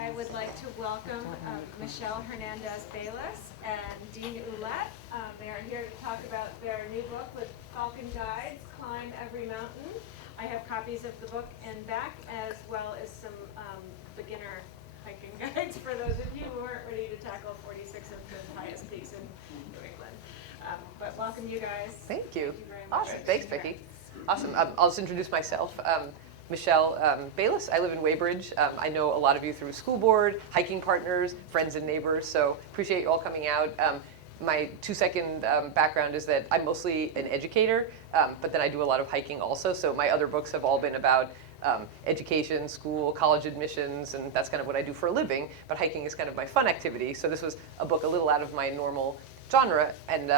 I would like to welcome Michelle Hernandez Bayless and Dean Oullette. They are here to talk about their new book with Falcon Guides, Climb Every Mountain. I have copies of the book in back, as well as some beginner hiking guides for those of you who aren't ready to tackle 46 of the highest peaks in New England. But welcome, you guys. Thank you. Thank you very much. Awesome. Thanks, Vicki. Awesome. I'll just introduce myself. Michelle Bayless. I live in Weybridge. I know a lot of you through school board, hiking partners, friends and neighbors, so appreciate you all coming out. My 2-second background is that I'm mostly an educator, but then I do a lot of hiking also, so my other books have all been about education, school, college admissions, and that's kind of what I do for a living, but hiking is kind of my fun activity, so this was a book a little out of my normal genre, and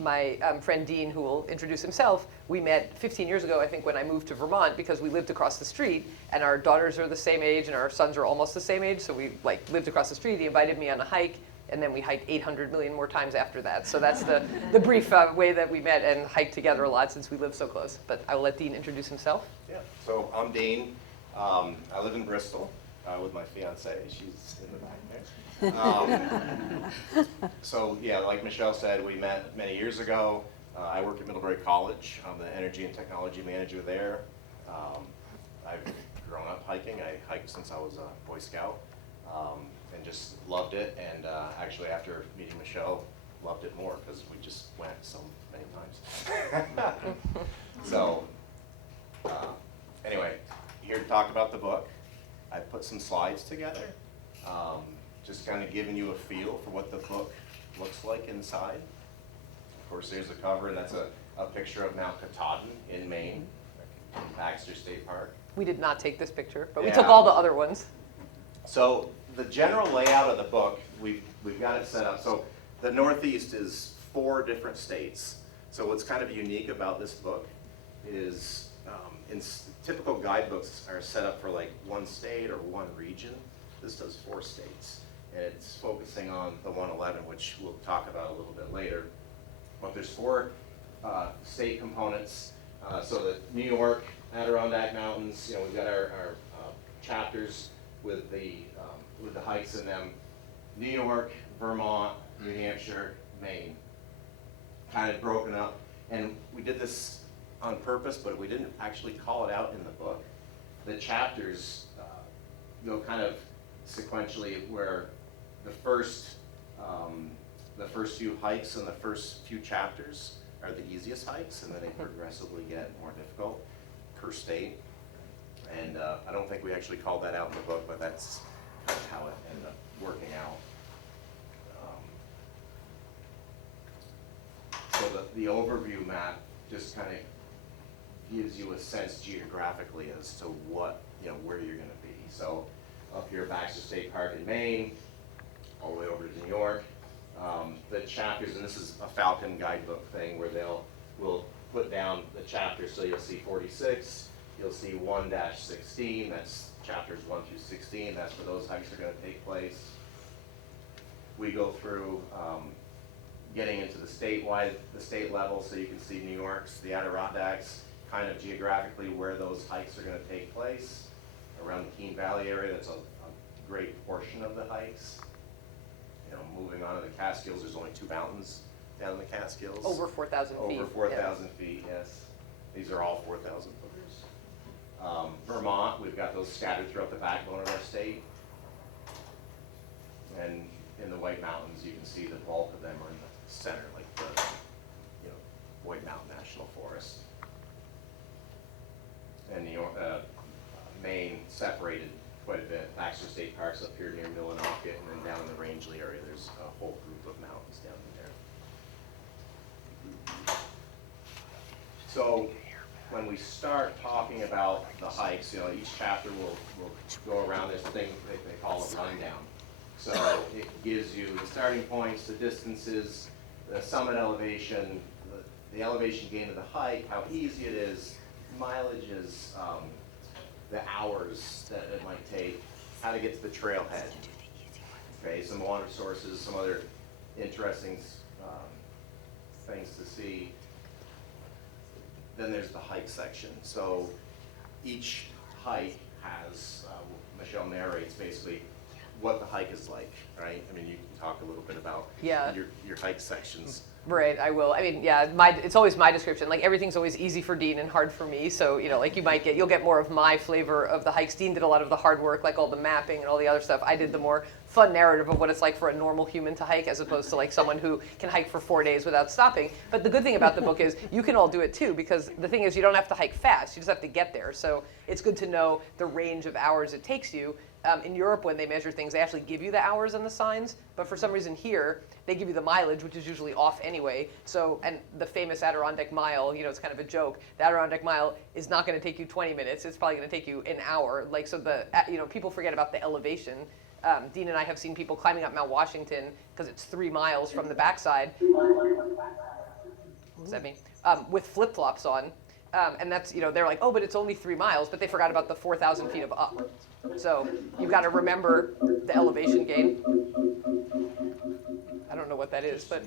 my friend Dean, who will introduce himself, we met 15 years ago, I think, when I moved to Vermont because we lived across the street, and our daughters are the same age and our sons are almost the same age, so we lived across the street. He invited me on a hike, and then we hiked 800 million more times after that. So that's the brief way that we met and hiked together a lot since we live so close. But I will let Dean introduce himself. Yeah, so I'm Dean. I live in Bristol with my fiance. She's in the back there. So yeah, like Michelle said, we met many years ago. I work at Middlebury College. I'm the energy and technology manager there. I've grown up hiking. I hiked since I was a Boy Scout and just loved it. And actually after meeting Michelle, loved it more because we just went so many times. So anyway, here to talk about the book. I put some slides together. Just kind of giving you a feel for what the book looks like inside. Of course, there's the cover, and that's a picture of Mount Katahdin in Maine, in Baxter State Park. We did not take this picture, but we Yeah. took all the other ones. So the general layout of the book, we've got it set up. So the Northeast is 4 different states. So what's kind of unique about this book is typical guidebooks are set up for like 1 state or 1 region. This does 4 states. And it's focusing on the 111, which we'll talk about a little bit later. But there's 4 state components. So the New York, Adirondack Mountains, we've got our chapters with the hikes in them. New York, Vermont, New Hampshire, Maine, kind of broken up. And we did this on purpose, but we didn't actually call it out in the book. The chapters go kind of sequentially, where the first few hikes and the first few chapters are the easiest hikes, and then they progressively get more difficult per state. And I don't think we actually called that out in the book, but that's kind of how it ended up working out. So the overview map just kind of gives you a sense geographically as to what, where you're going to be. So up here, Baxter State Park in Maine, all the way over to New York. The chapters, and this is a Falcon guidebook thing where we'll put down the chapters, so you'll see 46, you'll see 1-16, that's chapters 1 through 16, that's where those hikes are going to take place. We go through getting into the state level, so you can see New York's, the Adirondacks, kind of geographically where those hikes are going to take place. Around the Keene Valley area, that's a great portion of the hikes. Moving on to the Catskills, there's only 2 mountains down in the Catskills. Over 4,000 feet. Over 4,000 feet, yes. These are all 4,000 footers. Vermont, we've got those scattered throughout the backbone of our state. And in the White Mountains, you can see the bulk of them are in the center, like the White Mountain National Forest. And New York, Maine separated quite a bit. Baxter State Park's up here near Millinocket, and then down in the Rangeley area, there's a whole group of mountains down there. So when we start talking about the hikes, each chapter will go around this thing they call a rundown. So it gives you the starting points, the distances, the summit elevation, the elevation gain of the hike, how easy it is, mileages, the hours that it might take, how to get to the trailhead. Okay, some water sources, some other interesting things to see. Then there's the hike section. So each hike has, Michelle narrates basically what the hike is like, right? I mean, you can talk a little bit about Yeah. your hike sections. Right, I will. I mean, yeah, it's always my description. Like, everything's always easy for Dean and hard for me. So, you know, like, you'll get more of my flavor of the hikes. Dean did a lot of the hard work, like all the mapping and all the other stuff. I did the more fun narrative of what it's like for a normal human to hike, as opposed to like someone who can hike for 4 days without stopping. But the good thing about the book is you can all do it too, because the thing is you don't have to hike fast. You just have to get there. So it's good to know the range of hours it takes you. In Europe, when they measure things, they actually give you the hours and the signs. But for some reason here, they give you the mileage, which is usually off anyway. So, and the famous Adirondack Mile, you know, it's kind of a joke. The Adirondack Mile is not going to take you 20 minutes. It's probably going to take you an hour. Like, so you know, people forget about the elevation. Dean and I have seen people climbing up Mount Washington because it's 3 miles from the backside. What's that mean? With flip-flops on. And that's, you know, they're like, oh, but it's only 3 miles, but they forgot about the 4,000 feet of up. So you've got to remember the elevation gain. I don't know what that is, but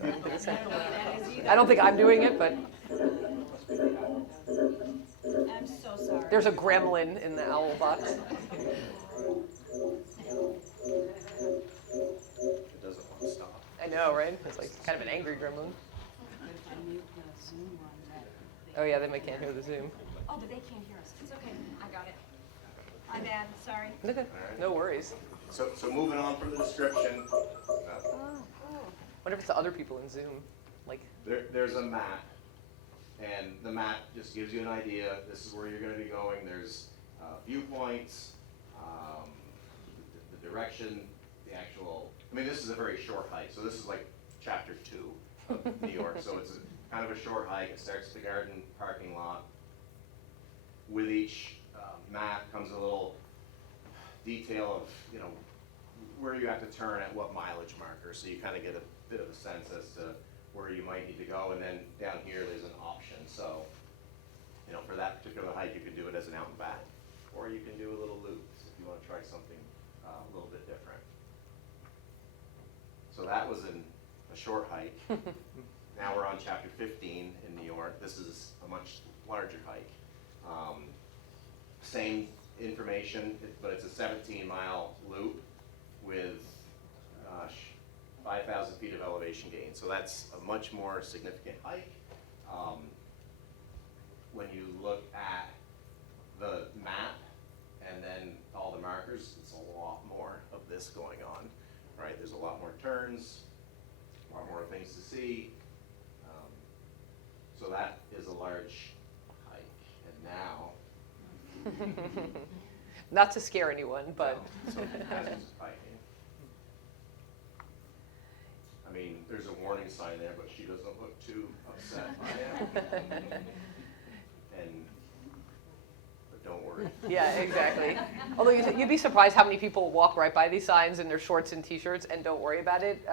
I don't think I'm doing it, but I'm so sorry. there's a gremlin in the owl box. It doesn't want to stop. I know, right? It's like kind of an angry gremlin. Oh yeah, they can't hear the Zoom. Oh, but they can't hear us. It's okay. I got it. My bad. Sorry. Okay, no worries. So moving on from the description, Wonder if it's the other people in Zoom. Like, there's a map, and the map just gives you an idea. This is where you're going to be going. There's viewpoints, the direction, the actual. I mean, this is a very short hike, so this is like chapter 2 of New York. So it's kind of a short hike. It starts at the garden parking lot. With each map comes a little detail of, you know, where you have to turn at what mileage marker, so you kind of get a bit of a sense as to where you might need to go. And then down here there's an option. So, you know, for that particular hike you can do it as an out and back, or you can do a little loop if you want to try something a little bit different. So that was a short hike. Now we're on chapter 15 in New York. This is a much larger hike. Same information, but it's a 17-mile loop with 5,000 feet of elevation gain. So that's a much more significant hike. When you look at the map and then all the markers, it's a lot more of this going on, right? There's a lot more turns, a lot more things to see. So that is a large hike. And now, not to scare anyone, but. so hazards of hiking. I mean, there's a warning sign there, but she doesn't look too upset by it. But don't worry. Yeah, exactly. Although you'd be surprised how many people walk right by these signs in their shorts and t-shirts and don't worry about it.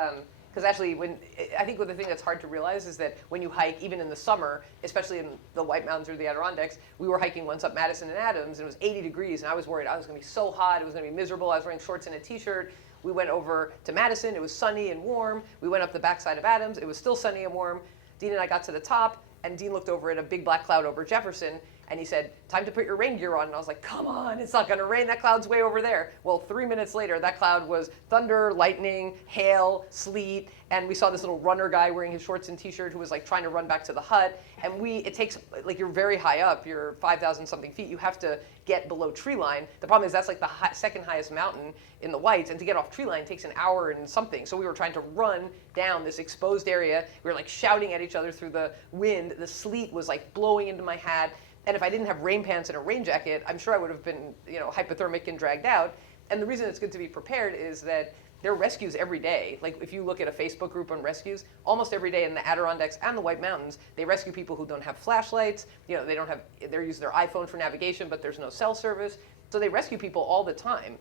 Because actually, I think the thing that's hard to realize is that when you hike, even in the summer, especially in the White Mountains or the Adirondacks, we were hiking once up Madison and Adams, and it was 80 degrees, and I was worried I was going to be so hot, it was going to be miserable. I was wearing shorts and a t-shirt. We went over to Madison, it was sunny and warm. We went up the backside of Adams, it was still sunny and warm. Dean and I got to the top, and Dean looked over at a big black cloud over Jefferson, and he said, time to put your rain gear on. And I was like, come on, it's not going to rain. That cloud's way over there. Well, 3 minutes later, that cloud was thunder, lightning, hail, sleet. And we saw this little runner guy wearing his shorts and t-shirt who was like trying to run back to the hut. And it takes, like, you're very high up, you're 5,000 something feet. You have to get below tree line. The problem is that's like the second highest mountain in the Whites. And to get off tree line takes an hour and something. So we were trying to run down this exposed area. We were like shouting at each other through the wind. The sleet was like blowing into my hat. And if I didn't have rain pants and a rain jacket, I'm sure I would have been, you know, hypothermic and dragged out. And the reason it's good to be prepared is that there are rescues every day. Like, if you look at a Facebook group on rescues, almost every day in the Adirondacks and the White Mountains, they rescue people who don't have flashlights. You know, they're using their iPhone for navigation, but there's no cell service. So they rescue people all the time.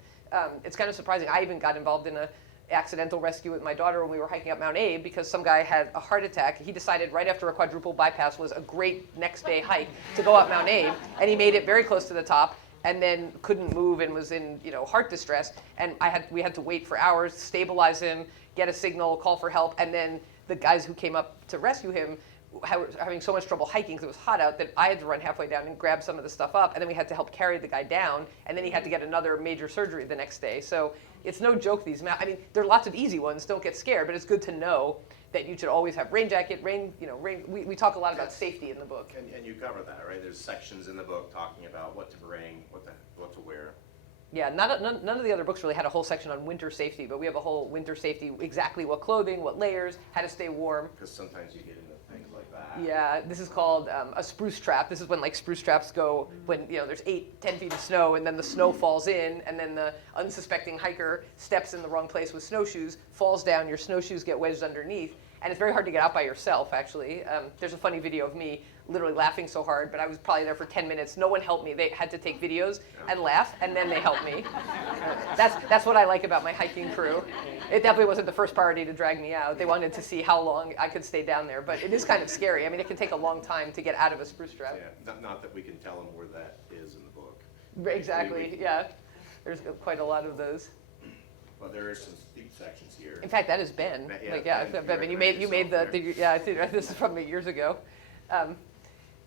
It's kind of surprising. I even got involved in an accidental rescue with my daughter when we were hiking up Mount Abe because some guy had a heart attack. He decided right after a quadruple bypass was a great next day hike to go up Mount Abe, and he made it very close to the top and then couldn't move and was in, you know, heart distress. And we had to wait for hours, stabilize him, get a signal, call for help, and then the guys who came up to rescue him were having so much trouble hiking because it was hot out that I had to run halfway down and grab some of the stuff up, and then we had to help carry the guy down, and then he had to get another major surgery the next day. So it's no joke, these mountains. I mean, there are lots of easy ones, don't get scared, but it's good to know that you should always have rain jacket, we talk a lot about safety in the book. And you cover that, right? There's sections in the book talking about what to bring, what to wear. Yeah, none of the other books really had a whole section on winter safety, but we have a whole winter safety, exactly what clothing, what layers, how to stay warm. Because sometimes you get into things like that. Yeah, this is called a spruce trap. This is when like spruce traps go when there's 8-10 feet of snow, and then the snow falls in, and then the unsuspecting hiker steps in the wrong place with snowshoes, falls down, your snowshoes get wedged underneath, and it's very hard to get out by yourself, actually. There's a funny video of me literally laughing so hard, but I was probably there for 10 minutes. No one helped me. They had to take videos and laugh, and then they helped me. That's what I like about my hiking crew. It definitely wasn't the first priority to drag me out. They wanted to see how long I could stay down there, but it is kind of scary. I mean, it can take a long time to get out of a spruce trap. Yeah, not that we can tell them where that is in the book. Exactly, yeah. There's quite a lot of those. Well, there are some steep sections here. In fact, that is Ben. Yeah, Ben, you made I think this is from years ago.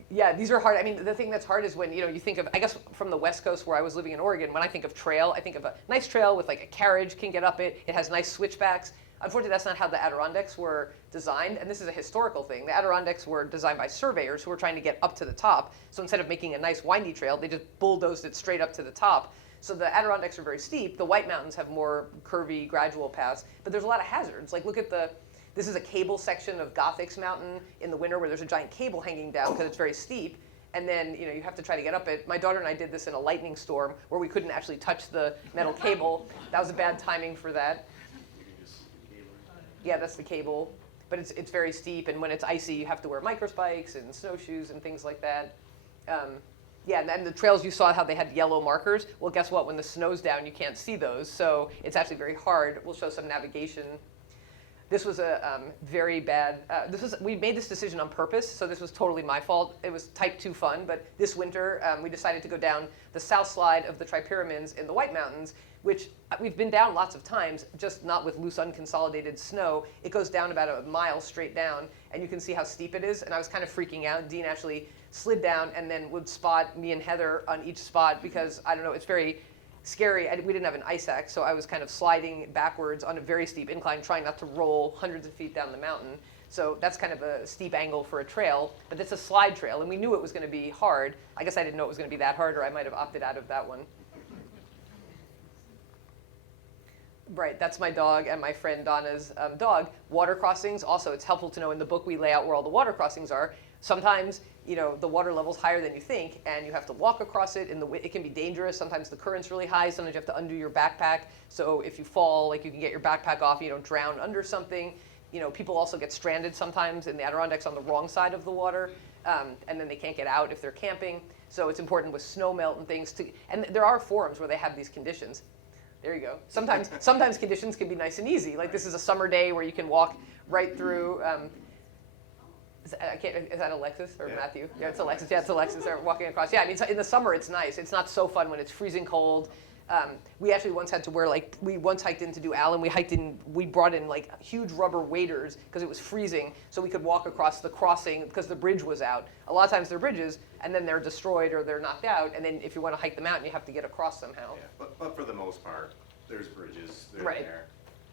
Yeah, these are hard. I mean, the thing that's hard is when, you think of, I guess from the West Coast where I was living in Oregon, when I think of trail, I think of a nice trail with like a carriage can get up it. It has nice switchbacks. Unfortunately, that's not how the Adirondacks were designed, and this is a historical thing. The Adirondacks were designed by surveyors who were trying to get up to the top. So instead of making a nice windy trail, they just bulldozed it straight up to the top. So the Adirondacks are very steep. The White Mountains have more curvy, gradual paths, but there's a lot of hazards. Like look at this is a cable section of Gothics Mountain in the winter where there's a giant cable hanging down because it's very steep. And then, you have to try to get up it. My daughter and I did this in a lightning storm where we couldn't actually touch the metal cable. That was a bad timing for that. Yeah, that's the cable. But it's very steep, and when it's icy, you have to wear microspikes and snowshoes and things like that. Yeah, and then the trails you saw how they had yellow markers. Well, guess what? When the snow's down, you can't see those. So it's actually very hard. We'll show some navigation. This was a very bad, we made this decision on purpose, so this was totally my fault. It was type 2 fun, but this winter we decided to go down the south slide of the Tripyramids in the White Mountains, which we've been down lots of times, just not with loose unconsolidated snow. It goes down about a mile straight down, and you can see how steep it is, and I was kind of freaking out. Dean actually slid down and then would spot me and Heather on each spot because, I don't know, it's very scary. We didn't have an ice axe, so I was kind of sliding backwards on a very steep incline, trying not to roll hundreds of feet down the mountain. So that's kind of a steep angle for a trail, but it's a slide trail, and we knew it was going to be hard. I guess I didn't know it was going to be that hard, or I might have opted out of that one. Right, that's my dog and my friend Donna's dog. Water crossings, also, it's helpful to know in the book we lay out where all the water crossings are. Sometimes, the water level's higher than you think, and you have to walk across it. It can be dangerous. Sometimes the current's really high. Sometimes you have to undo your backpack. So if you fall, you can get your backpack off and you don't drown under something. People also get stranded sometimes in the Adirondacks on the wrong side of the water, and then they can't get out if they're camping. So it's important with snow melt and things and there are forums where they have these conditions. There you go. Sometimes conditions can be nice and easy. Like this is a summer day where you can walk right through. Is that Alexis or Yeah. Matthew? Yeah, it's Alexis. Yeah, it's Alexis. They're walking across. Yeah, I mean, in the summer it's nice. It's not so fun when it's freezing cold. We actually once had to wear we once hiked in to do Allen. We brought in huge rubber waders because it was freezing, so we could walk across the crossing because the bridge was out. A lot of times they're bridges, and then they're destroyed or they're knocked out, and then if you want to hike the mountain, you have to get across somehow. Yeah, but for the most part, there's bridges. They're Right. there.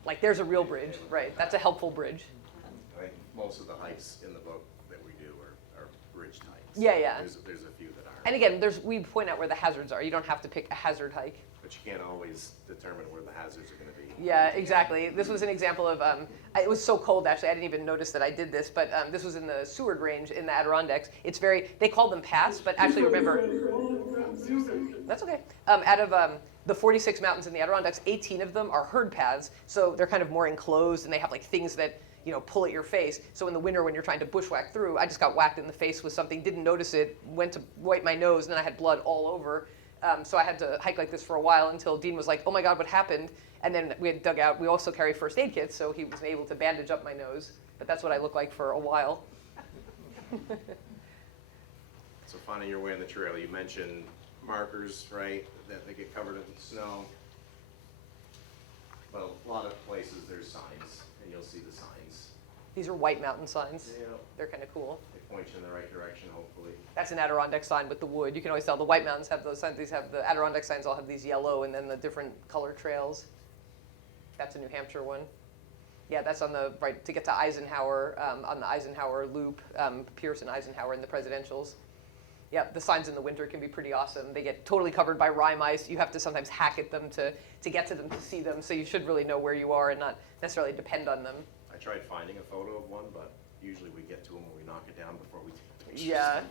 Like there's a real bridge, right? That's a helpful bridge. I think most of the hikes in the book that we do are bridge hikes. Yeah. There's a few that aren't. And again, we point out where the hazards are. You don't have to pick a hazard hike. But you can't always determine where the hazards are going to be. Yeah, exactly. This was an example of, it was so cold actually, I didn't even notice that I did this, but this was in the Seward Range in the Adirondacks. They call them paths, but actually remember, that's okay. Out of the 46 mountains in the Adirondacks, 18 of them are herd paths, so they're kind of more enclosed and they have things that, pull at your face. So in the winter when you're trying to bushwhack through, I just got whacked in the face with something, didn't notice it, went to wipe my nose, and then I had blood all over. So I had to hike like this for a while until Dean was like, oh my God, what happened? And then we had dug out, we also carry first aid kits, so he was able to bandage up my nose. But that's what I looked like for a while. So finding your way on the trail, you mentioned markers, right, that they get covered in snow. Well, a lot of places there's signs, and you'll see the signs. These are white mountain signs. Yeah. They're kind of cool. They point you in the right direction, hopefully. That's an Adirondack sign with the wood. You can always tell the White Mountains have those signs. These have the Adirondack signs all have these yellow and then the different color trails. That's a New Hampshire one. Yeah, that's on the right to get to Eisenhower, on the Eisenhower loop, Pierce and Eisenhower in the presidentials. Yeah, the signs in the winter can be pretty awesome. They get totally covered by rime ice. You have to sometimes hack at them to get to them to see them. So you should really know where you are and not necessarily depend on them. I tried finding a photo of one, but usually we get to them when we knock it down before we take the pictures. Yeah.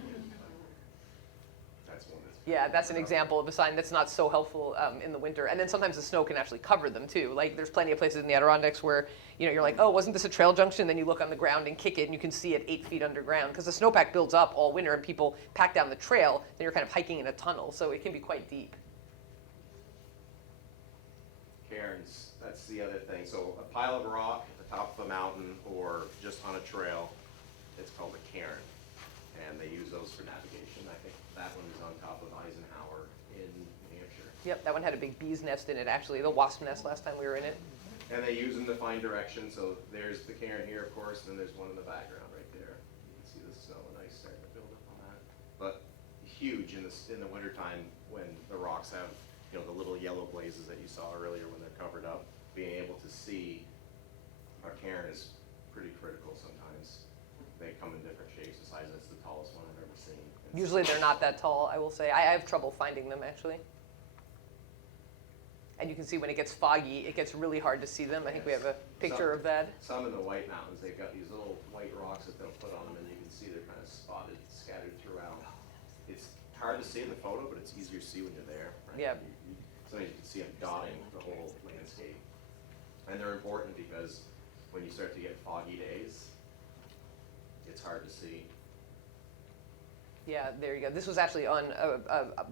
That's one that's Yeah, that's an example of a sign that's not so helpful in the winter. And then sometimes the snow can actually cover them too. Like there's plenty of places in the Adirondacks where you're like, oh, wasn't this a trail junction? Then you look on the ground and kick it and you can see it 8 feet underground because the snowpack builds up all winter and people pack down the trail. Then you're kind of hiking in a tunnel, so it can be quite deep. cairns. That's the other thing. So a pile of rock at the top of a mountain or just on a trail, it's called a cairn. And they use those for navigation. I think that one is on top of Eisenhower in New Hampshire. Yep, that one had a big bee's nest in it, actually, the wasp nest last time we were in it. And they use them to find direction. So there's the cairn here, of course, and then there's one in the background right there. You can see the snow and ice starting to build up on that. But huge in the wintertime when the rocks have, the little yellow blazes that you saw earlier when they're covered up. Being able to see a cairn is pretty critical sometimes. They come in different shapes and sizes. It's the tallest one I've ever seen. Usually they're not that tall, I will say. I have trouble finding them, actually. And you can see when it gets foggy, it gets really hard to see them. I think we have a picture of that. Some in the White Mountains, they've got these little white rocks that they'll put on them, and you can see they're kind of spotted, scattered throughout. It's hard to see in the photo, but it's easier to see when you're there. Right? Yeah. Sometimes you can see them dotting the whole landscape. And they're important because when you start to get foggy days, it's hard to see. Yeah, there you go. This was actually on,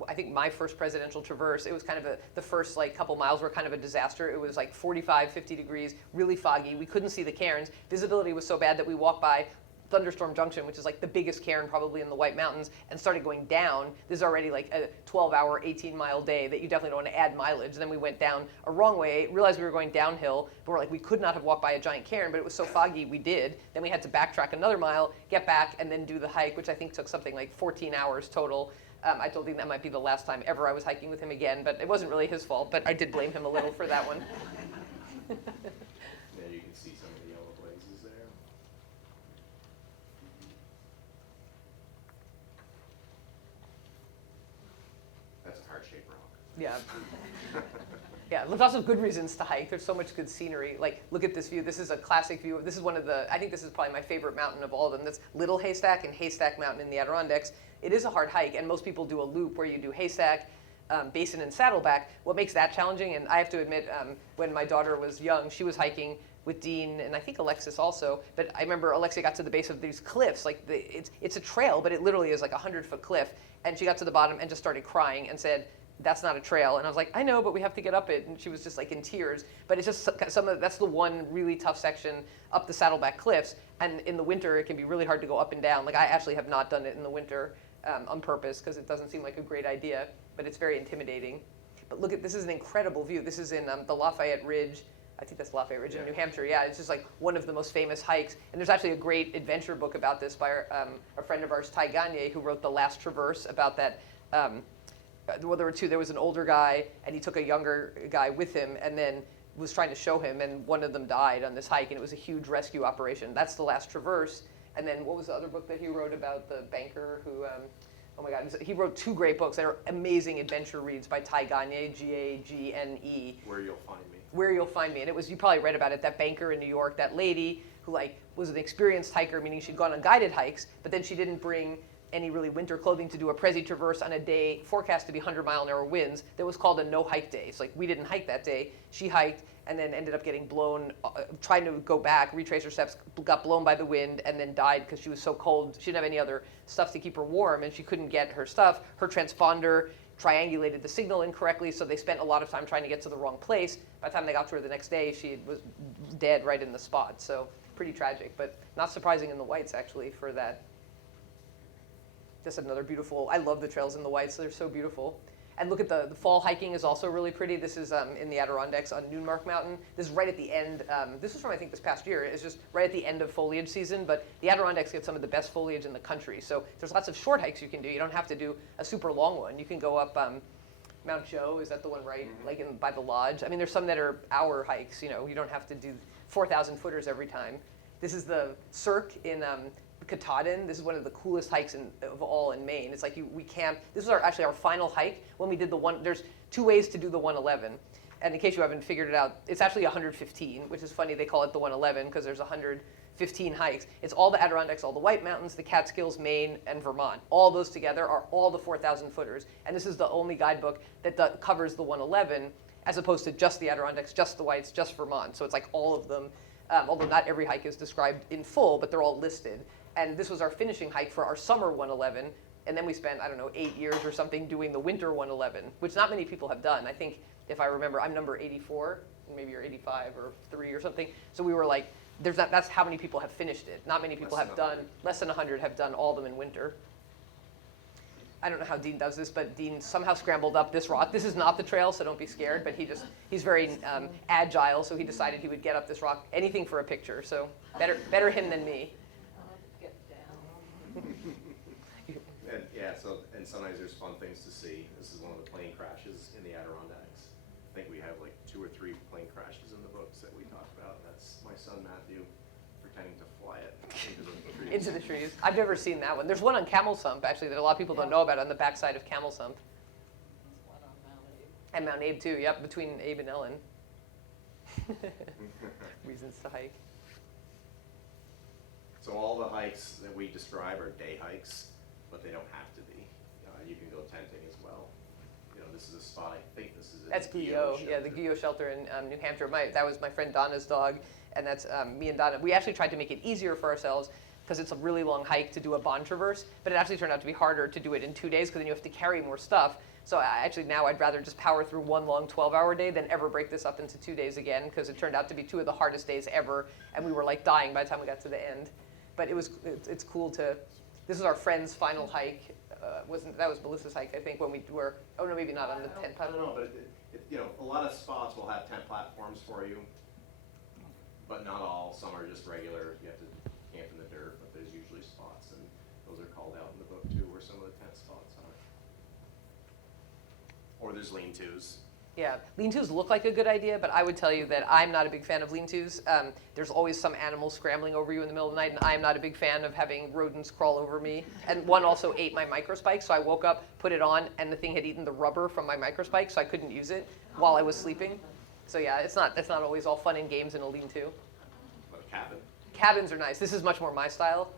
I think, my first presidential traverse. It was kind of the first couple miles were kind of a disaster. It was like 45, 50 degrees, really foggy. We couldn't see the cairns. Visibility was so bad that we walked by Thunderstorm Junction, which is like the biggest cairn probably in the White Mountains, and started going down. This is already like a 12-hour, 18-mile day that you definitely don't want to add mileage. Then we went down a wrong way, realized we were going downhill, but we're like, we could not have walked by a giant cairn, but it was so foggy we did. Then we had to backtrack another mile, get back, and then do the hike, which I think took something like 14 hours total. I told him that might be the last time ever I was hiking with him again, but it wasn't really his fault, but I did blame him a little for that one. Yeah, you can see some of the yellow blazes there. That's a heart-shaped rock. Yeah. Yeah, there's also good reasons to hike. There's so much good scenery. Like, look at this view. This is a classic view. This is one of I think this is probably my favorite mountain of all of them. That's Little Haystack and Haystack Mountain in the Adirondacks. It is a hard hike, and most people do a loop where you do Haystack, Basin, and Saddleback. What makes that challenging, and I have to admit, when my daughter was young, she was hiking with Dean, and I think Alexis also, but I remember Alexia got to the base of these cliffs. Like, it's a trail, but it literally is like a 100-foot cliff, and she got to the bottom and just started crying and said, that's not a trail. And I was like, I know, but we have to get up it. And she was just like in tears. But it's just that's the one really tough section up the Saddleback Cliffs. And in the winter, it can be really hard to go up and down. Like, I actually have not done it in the winter on purpose because it doesn't seem like a great idea, but it's very intimidating. But look this is an incredible view. This is in the Lafayette Ridge. I think that's Lafayette Ridge in New Hampshire. Yeah, it's just like one of the most famous hikes. And there's actually a great adventure book about this by a friend of ours, Ty Gagne, who wrote The Last Traverse about that. Well, there were two. There was an older guy, and he took a younger guy with him, and then was trying to show him, and one of them died on this hike, and it was a huge rescue operation. That's The Last Traverse. And then what was the other book that he wrote about the banker who, oh my God, he wrote two great books that are amazing adventure reads by Ty Gagne, Gagne. Where You'll Find Me. Where You'll Find Me. And it was, you probably read about it, that banker in New York, that lady who was an experienced hiker, meaning she'd gone on guided hikes, but then she didn't bring any really winter clothing to do a Prezi traverse on a day forecast to be 100-mile-an-hour winds that was called a no-hike day. So we didn't hike that day. She hiked and then ended up getting blown, trying to go back, retrace her steps, got blown by the wind, and then died because she was so cold. She didn't have any other stuff to keep her warm, and she couldn't get her stuff. Her transponder triangulated the signal incorrectly, so they spent a lot of time trying to get to the wrong place. By the time they got to her the next day, she was dead right in the spot. So pretty tragic, but not surprising in the whites, actually, for that. Just another beautiful, I love the trails in the whites, they're so beautiful. And look at the fall hiking is also really pretty. This is in the Adirondacks on Noonmark Mountain. This is right at the end. This was from, I think, this past year. It's just right at the end of foliage season, but the Adirondacks get some of the best foliage in the country. So there's lots of short hikes you can do. You don't have to do a super long one. You can go up Mount Joe, is that the one right, like by the lodge? I mean, there's some that are hour hikes, you know, you don't have to do 4,000 footers every time. This is the Cirque in Katahdin. This is one of the coolest hikes of all in Maine. It's like we camp. This was actually our final hike when we did the one. There's 2 ways to do the 111. And in case you haven't figured it out, it's actually 115, which is funny. They call it the 111 because there's 115 hikes. It's all the Adirondacks, all the White Mountains, the Catskills, Maine, and Vermont. All those together are all the 4,000 footers. And this is the only guidebook that covers the 111 as opposed to just the Adirondacks, just the Whites, just Vermont. So it's like all of them, although not every hike is described in full, but they're all listed. And this was our finishing hike for our summer 111. And then we spent, I don't know, 8 years or something doing the winter 111, which not many people have done. I think, if I remember, I'm number 84, maybe you're 85 or 3 or something. So we were like, that's how many people have finished it. Not many people have done, less than 100 have done all of them in winter. I don't know how Dean does this, but Dean somehow scrambled up this rock. This is not the trail, so don't be scared, but he's very agile, so he decided he would get up this rock, anything for a picture. So better him than me. And sometimes there's fun things to see. This is one of the plane crashes in the Adirondacks. I think we have like 2 or 3 plane crashes in the books that we talk about. That's my son Matthew pretending to fly it into the trees. Into the trees. I've never seen that one. There's one on Camel's Hump, actually, that a lot of people don't know about on the backside of Camel's Hump. There's one on Mount Abe. And Mount Abe, too. Yep, between Abe and Ellen. Reasons to hike. So all the hikes that we describe are day hikes, but they don't have to be. You can go tenting as well. You know, this is a spot, I think this is That's Guyot, yeah, the Guyot shelter in New Hampshire. That was my friend Donna's dog, and that's me and Donna. We actually tried to make it easier for ourselves because it's a really long hike to do a bond traverse, but it actually turned out to be harder to do it in 2 days because then you have to carry more stuff. So now I'd rather just power through one long 12-hour day than ever break this up into 2 days again because it turned out to be 2 of the hardest days ever, and we were like dying by the time we got to the end. But it's cool to, this is our friend's final hike. That was Melissa's hike, I think, when we were, oh no, maybe not on the tent platform. No, but you know, a lot of spots will have tent platforms for you, but not all. Some are just regular, you have to camp in the dirt, but there's usually spots, and those are called out in the book too, where some of the tent spots are. Or there's lean-tos. Yeah, lean-tos look like a good idea, but I would tell you that I'm not a big fan of lean-tos. There's always some animal scrambling over you in the middle of the night, and I'm not a big fan of having rodents crawl over me. And one also ate my microspike, so I woke up, put it on, and the thing had eaten the rubber from my microspike, so I couldn't use it while I was sleeping. So yeah, it's not always all fun and games in a lean-to. But a cabin. Cabins are nice. This is much more my style.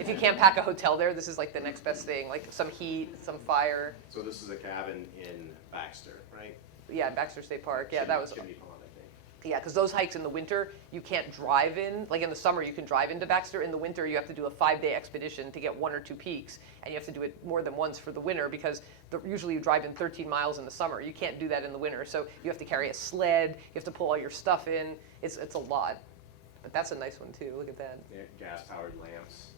If you can't pack a hotel there, this is like the next best thing, like some heat, some fire. So this is a cabin in Baxter, right? Yeah, Baxter State Park. Yeah, that was. Chimney Pond, I think. Yeah, because those hikes in the winter, you can't drive in. Like in the summer, you can drive into Baxter. In the winter, you have to do a 5-day expedition to get 1 or 2 peaks. And you have to do it more than once for the winter because usually you drive in 13 miles in the summer. You can't do that in the winter. So you have to carry a sled. You have to pull all your stuff in. It's a lot. But that's a nice one, too. Look at that. Yeah, gas-powered lamps.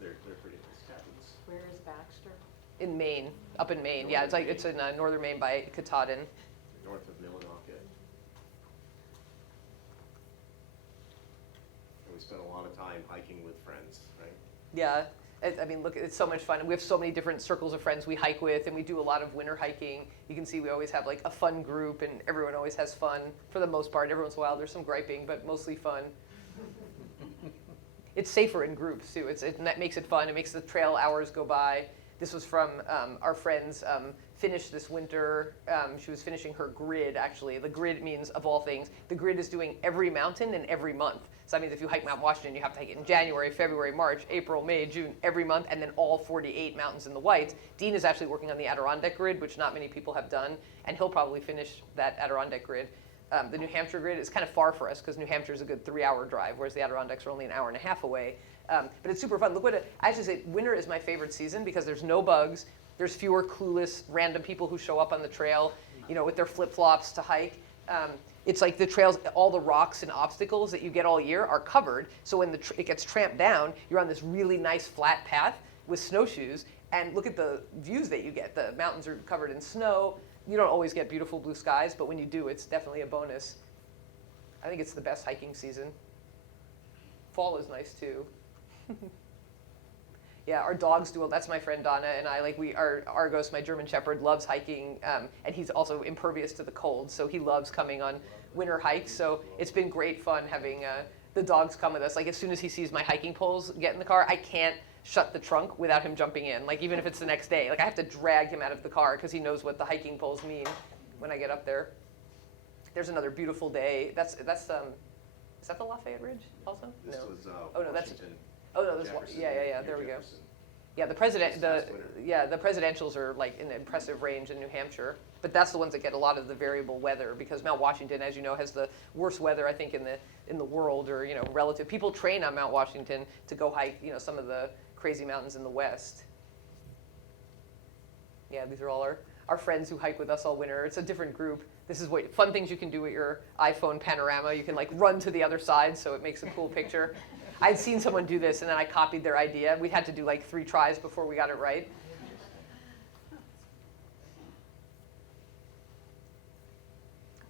They're pretty nice cabins. Where is Baxter? In Maine, up in Maine. Yeah, it's in northern Maine by Katahdin. North of Millinocket. And we spent a lot of time hiking with friends, right? Yeah, I mean, look, it's so much fun. We have so many different circles of friends we hike with, and we do a lot of winter hiking. You can see we always have like a fun group, and everyone always has fun for the most part. Every once in a while, there's some griping, but mostly fun. It's safer in groups too. That makes it fun. It makes the trail hours go by. This was from our friend's finish this winter. She was finishing her grid, actually. The grid means, of all things, the grid is doing every mountain and every month. So that means if you hike Mount Washington, you have to hike it in January, February, March, April, May, June, every month, and then all 48 mountains in the Whites. Dean is actually working on the Adirondack grid, which not many people have done, and he'll probably finish that Adirondack grid. The New Hampshire grid is kind of far for us because New Hampshire is a good 3-hour drive, whereas the Adirondacks are only an hour and a half away. But it's super fun. Look what I actually say, winter is my favorite season because there's no bugs. There's fewer clueless random people who show up on the trail, with their flip-flops to hike. It's like the trails, all the rocks and obstacles that you get all year are covered. So when it gets tramped down, you're on this really nice flat path with snowshoes. and look at the views that you get. The mountains are covered in snow. You don't always get beautiful blue skies, but when you do, it's definitely a bonus. I think it's the best hiking season. Fall is nice too. Yeah, our dogs do. That's my friend Donna and I. Our Argos, my German Shepherd, loves hiking, and he's also impervious to the cold, so he loves coming on winter hikes. So it's been great fun having the dogs come with us. Like as soon as he sees my hiking poles get in the car, I can't shut the trunk without him jumping in. Like even if it's the next day, like I have to drag him out of the car because he knows what the hiking poles mean when I get up there. There's another beautiful day. Is that the Lafayette Ridge also? This No. was Oh no, that's. Washington. Oh no, this one. Jefferson, Yeah. near There we go. Jefferson. Yeah, the presidentials are like in an impressive range in New Hampshire, but that's the ones that get a lot of the variable weather because Mount Washington, as you know, has the worst weather I think in the world, or relative. People train on Mount Washington to go hike some of the crazy mountains in the west. Yeah, these are all our friends who hike with us all winter. It's a different group. This is what fun things you can do with your iPhone panorama. You can like run to the other side, so it makes a cool picture. I'd seen someone do this, and then I copied their idea. We had to do like 3 tries before we got it right.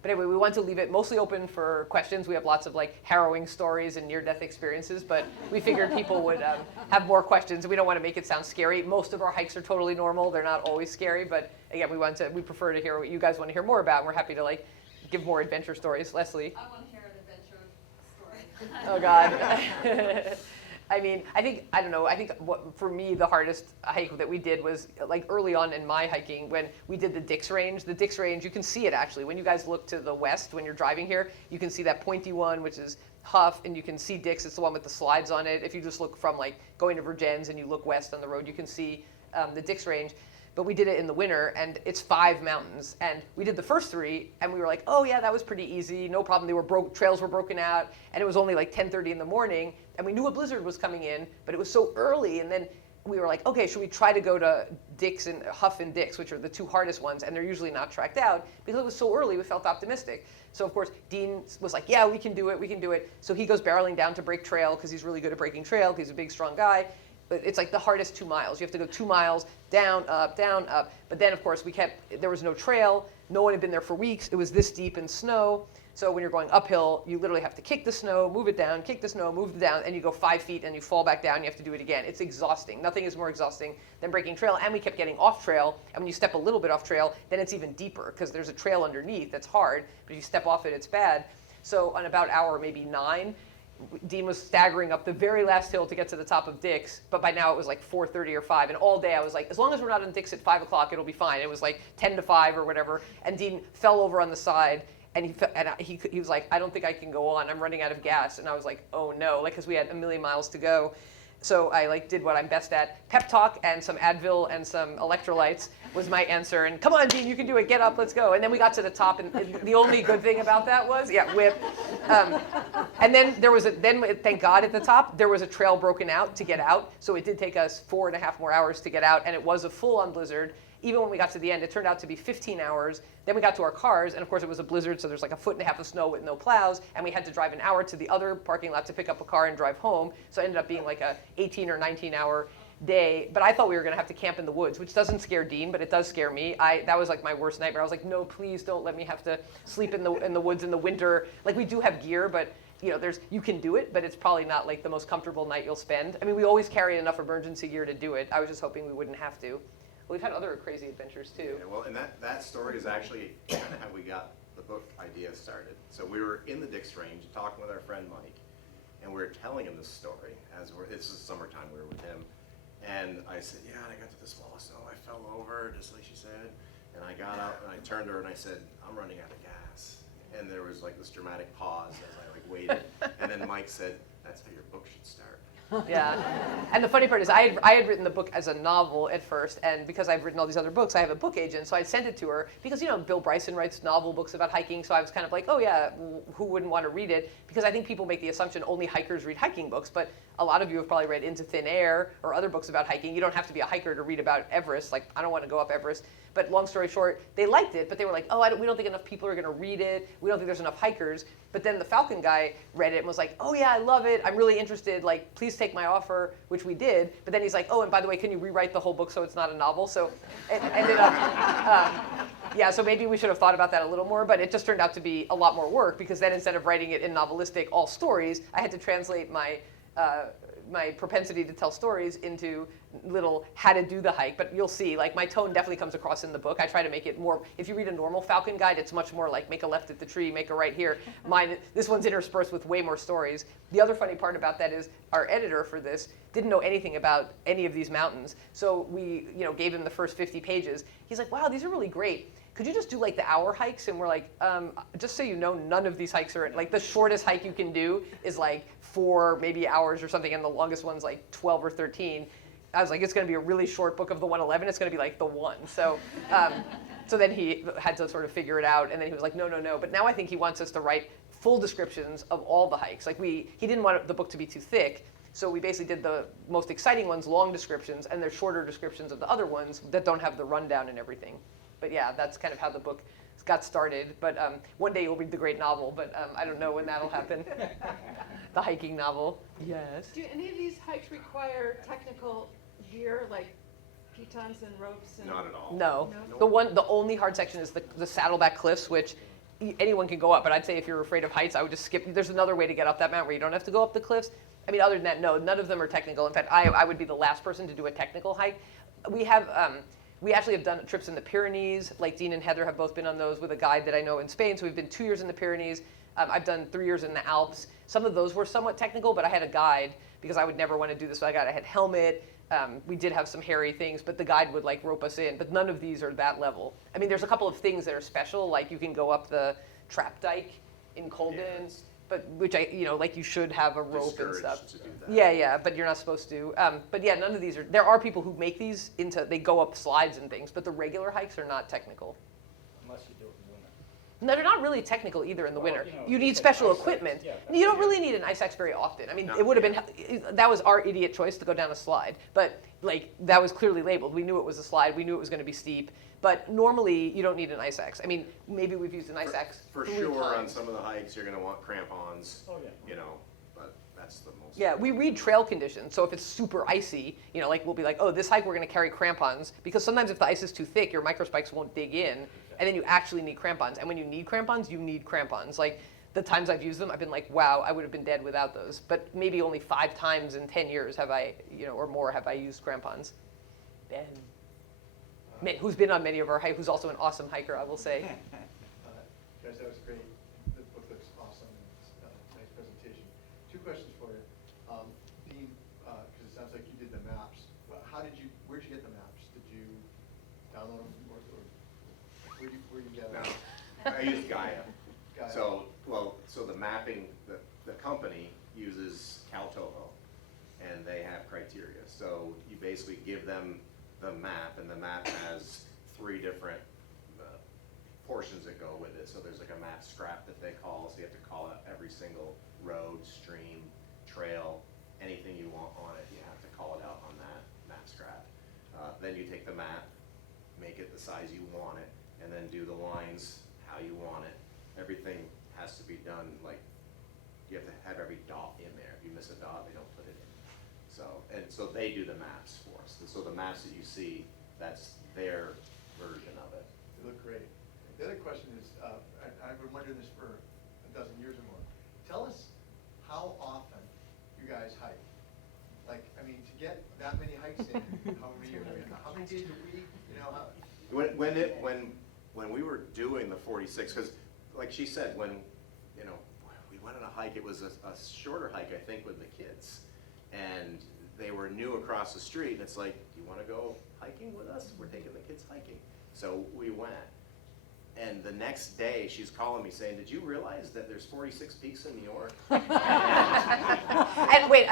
But anyway, we want to leave it mostly open for questions. We have lots of like harrowing stories and near-death experiences, but we figured people would have more questions. We don't want to make it sound scary. Most of our hikes are totally normal. They're not always scary, but again, we prefer to hear what you guys want to hear more about, and we're happy to like give more adventure stories. Leslie? I want to hear an adventure story. Oh God. I mean, I think for me, the hardest hike that we did was like early on in my hiking when we did the Dix Range. The Dix Range, you can see it actually. When you guys look to the west, when you're driving here, you can see that pointy one, which is Huff, and you can see Dix. It's the one with the slides on it. If you just look from like going to Virgins and you look west on the road, you can see the Dix Range. But we did it in the winter, and it's 5 mountains. And we did the first 3, and we were like, oh yeah, that was pretty easy, no problem. Trails were broken out, and it was only like 10:30 in the morning, and we knew a blizzard was coming in, but it was so early. And then we were like, okay, should we try to go to Dix and Huff and Dix, which are the 2 hardest ones, and they're usually not tracked out. Because it was so early, we felt optimistic. So of course, Dean was like, yeah, we can do it. So he goes barreling down to break trail, because he's really good at breaking trail, because he's a big, strong guy. But it's like the hardest 2 miles. You have to go 2 miles, down, up, down, up. But then, of course, there was no trail. No one had been there for weeks. It was this deep in snow. So when you're going uphill, you literally have to kick the snow, move it down, kick the snow, move it down, and you go 5 feet and you fall back down. You have to do it again. It's exhausting. Nothing is more exhausting than breaking trail. And we kept getting off trail. And when you step a little bit off trail, then it's even deeper because there's a trail underneath that's hard. But if you step off it, it's bad. So on about hour maybe 9, Dean was staggering up the very last hill to get to the top of Dix, but by now it was like 4:30 or 5, and all day I was like, as long as we're not on Dix at 5 o'clock, it'll be fine. It was like 10 to 5 or whatever, and Dean fell over on the side, and he was like, I don't think I can go on. I'm running out of gas, and I was like, oh no, like because we had a million miles to go. So I like did what I'm best at. Pep talk and some Advil and some electrolytes was my answer. And come on, Dean, you can do it. Get up, let's go. And then we got to the top, and the only good thing about that was, whip. And then thank God at the top, there was a trail broken out to get out. So it did take us 4.5 more hours to get out, and it was a full-on blizzard. Even when we got to the end, it turned out to be 15 hours. Then we got to our cars, and of course it was a blizzard, so there's like 1.5 feet of snow with no plows, and we had to drive an hour to the other parking lot to pick up a car and drive home. So it ended up being like a 18 or 19 hour day. But I thought we were gonna have to camp in the woods, which doesn't scare Dean, but it does scare me. That was like my worst nightmare. I was like, no, please don't let me have to sleep in the woods in the winter. Like we do have gear, but you can do it, but it's probably not like the most comfortable night you'll spend. I mean, we always carry enough emergency gear to do it. I was just hoping we wouldn't have to. We've had other crazy adventures too. Yeah, well, and that story is actually kind of how we got the book idea started. So we were in the Dix Range talking with our friend Mike, and we were telling him this story this is summertime, we were with him. And I said, yeah, and I got to this wall of snow, I fell over, just like she said. And I got up and I turned to her and I said, I'm running out of gas. And there was like this dramatic pause as I like waited. And then Mike said, that's how your book should start. Yeah, and the funny part is I had written the book as a novel at first, and because I've written all these other books, I have a book agent, so I sent it to her because Bill Bryson writes novel books about hiking, so I was kind of like, oh yeah, who wouldn't want to read it? Because I think people make the assumption only hikers read hiking books, but a lot of you have probably read Into Thin Air or other books about hiking. You don't have to be a hiker to read about Everest. Like, I don't want to go up Everest. But long story short, they liked it, but they were like, oh, we don't think enough people are going to read it. We don't think there's enough hikers. But then the Falcon guy read it and was like, oh yeah, I love it. I'm really interested. Like, please take my offer, which we did. But then he's like, oh, and by the way, can you rewrite the whole book so it's not a novel? So it ended up, yeah, so maybe we should have thought about that a little more, but it just turned out to be a lot more work because then instead of writing it in novelistic all stories, I had to translate my propensity to tell stories into little how to do the hike. But you'll see, like, my tone definitely comes across in the book. I try to make it more, if you read a normal Falcon guide, it's much more like make a left at the tree, make a right here. This one's interspersed with way more stories. The other funny part about that is our editor for this didn't know anything about any of these mountains. So we, gave him the first 50 pages. He's like, wow, these are really great. Could you just do like the hour hikes? And we're like, just so you know, none of these hikes are, like the shortest hike you can do is like 4 maybe hours or something, and the longest one's like 12 or 13. I was like, it's going to be a really short book of the 111. It's going to be like the one. So, so then he had to sort of figure it out, and then he was like, no. But now I think he wants us to write full descriptions of all the hikes. Like he didn't want the book to be too thick, so we basically did the most exciting ones, long descriptions, and there's shorter descriptions of the other ones that don't have the rundown and everything. But yeah, that's kind of how the book got started. But one day you'll read the great novel, but I don't know when that'll happen. The hiking novel. Yes. Do any of these hikes require technical gear like pitons and ropes? And Not at all. No. No? The only hard section is the Saddleback Cliffs, which anyone can go up. But I'd say if you're afraid of heights, I would just skip. There's another way to get up that mountain where you don't have to go up the cliffs. I mean, other than that, no, none of them are technical. In fact, I would be the last person to do a technical hike. We actually have done trips in the Pyrenees. Like Dean and Heather have both been on those with a guide that I know in Spain. So we've been 2 years in the Pyrenees. I've done 3 years in the Alps. Some of those were somewhat technical, but I had a guide because I would never want to do this with a guide. I had helmet. We did have some hairy things, but the guide would like rope us in. But none of these are that level. I mean, there's a couple of things that are special, like you can go up the trap dike in Colden. Yeah. But which like you should have a rope and stuff. To do that. Yeah, but you're not supposed to. But yeah, none of these are. There are people who make these they go up slides and things, but the regular hikes are not technical. Unless you do it in the winter. No, they're not really technical either in the winter. You know, You need it's special like ice equipment. axe, yeah, You don't really need an ice axe very often. I mean, No. it would have been, that was our idiot choice to go down a slide. But like, that was clearly labeled. We knew it was a slide. We knew it was going to be steep. But normally, you don't need an ice axe. I mean, maybe we've used an ice axe For 3 sure, on times. some of the hikes, you're going to want crampons. Oh, yeah. But that's the most. Yeah, we read trail conditions. So if it's super icy, like we'll be like, oh, this hike we're going to carry crampons. Because sometimes if the ice is too thick, your microspikes won't dig in. And then you actually need crampons. And when you need crampons, you need crampons. Like the times I've used them, I've been like, wow, I would have been dead without those. But maybe only 5 times in 10 years have I, or more have I used crampons. Ben. Who's been on many of our hikes, who's also an awesome hiker, I will say. Guys, that was great. The book looks awesome. It's a nice presentation. 2 questions for you. Dean, because it sounds like you did the maps. Where'd you get the maps? Did you download them or where you get them? No, I use Gaia. Gaia. So the mapping, the company uses Caltovo, and they have criteria. So you basically give them the map, and the map has 3 different portions that go with it. So there's like a map scrap that they call, so you have to call out every single road, stream, trail, anything you want on it, you have to call it out on that map scrap. Then you take the map, make it the size you want it, and then do the lines how you want it. Everything has to be done, like, you have to have every dot in there. If you miss a dot, they don't put it in. So they do the maps for us. So the maps that you see, that's their version of it. They look great. The other question is, I've been wondering this for a dozen years or more. Tell us how often you guys hike. Like, I mean, to get that many hikes in, how many years? How many days a week? When we were doing the 46, because like she said, when we went on a hike, it was a shorter hike, I think, with the kids, and they were new across the street, and it's like, do you want to go hiking with us? We're taking the kids hiking. So we went. And the next day, she's calling me saying, did you realize that there's 46 peaks in New York? And wait,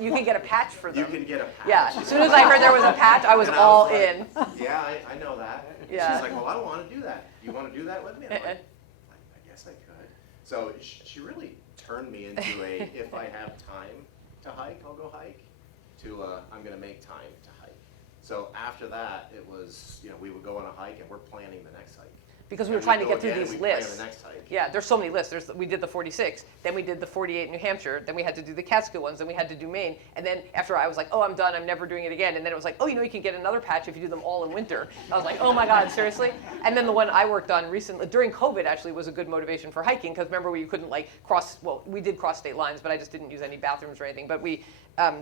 you can get a patch for them. You can get a patch. Yeah, as soon as I heard there was a patch, I was And all like, in. Yeah, I know that. Yeah. She's like, well, I don't want to do that. You want to do that with me? I'm like, I guess I could. So she really turned me into a, if I have time to hike, I'll go hike, to I'm going to make time to hike. So after that, it was, we would go on a hike and we're planning the next hike. Because we were And trying we'd to go get through again, these and we'd plan lists. the next hike. Yeah, there's so many lists. We did the 46, then we did the 48 New Hampshire, then we had to do the Catskill ones, then we had to do Maine, and then after I was like, oh, I'm done, I'm never doing it again, and then it was like, oh, you can get another patch if you do them all in winter. I was like, oh my God, seriously? And then the one I worked on recently, during COVID actually, was a good motivation for hiking, because remember we couldn't we did cross state lines, but I just didn't use any bathrooms or anything, but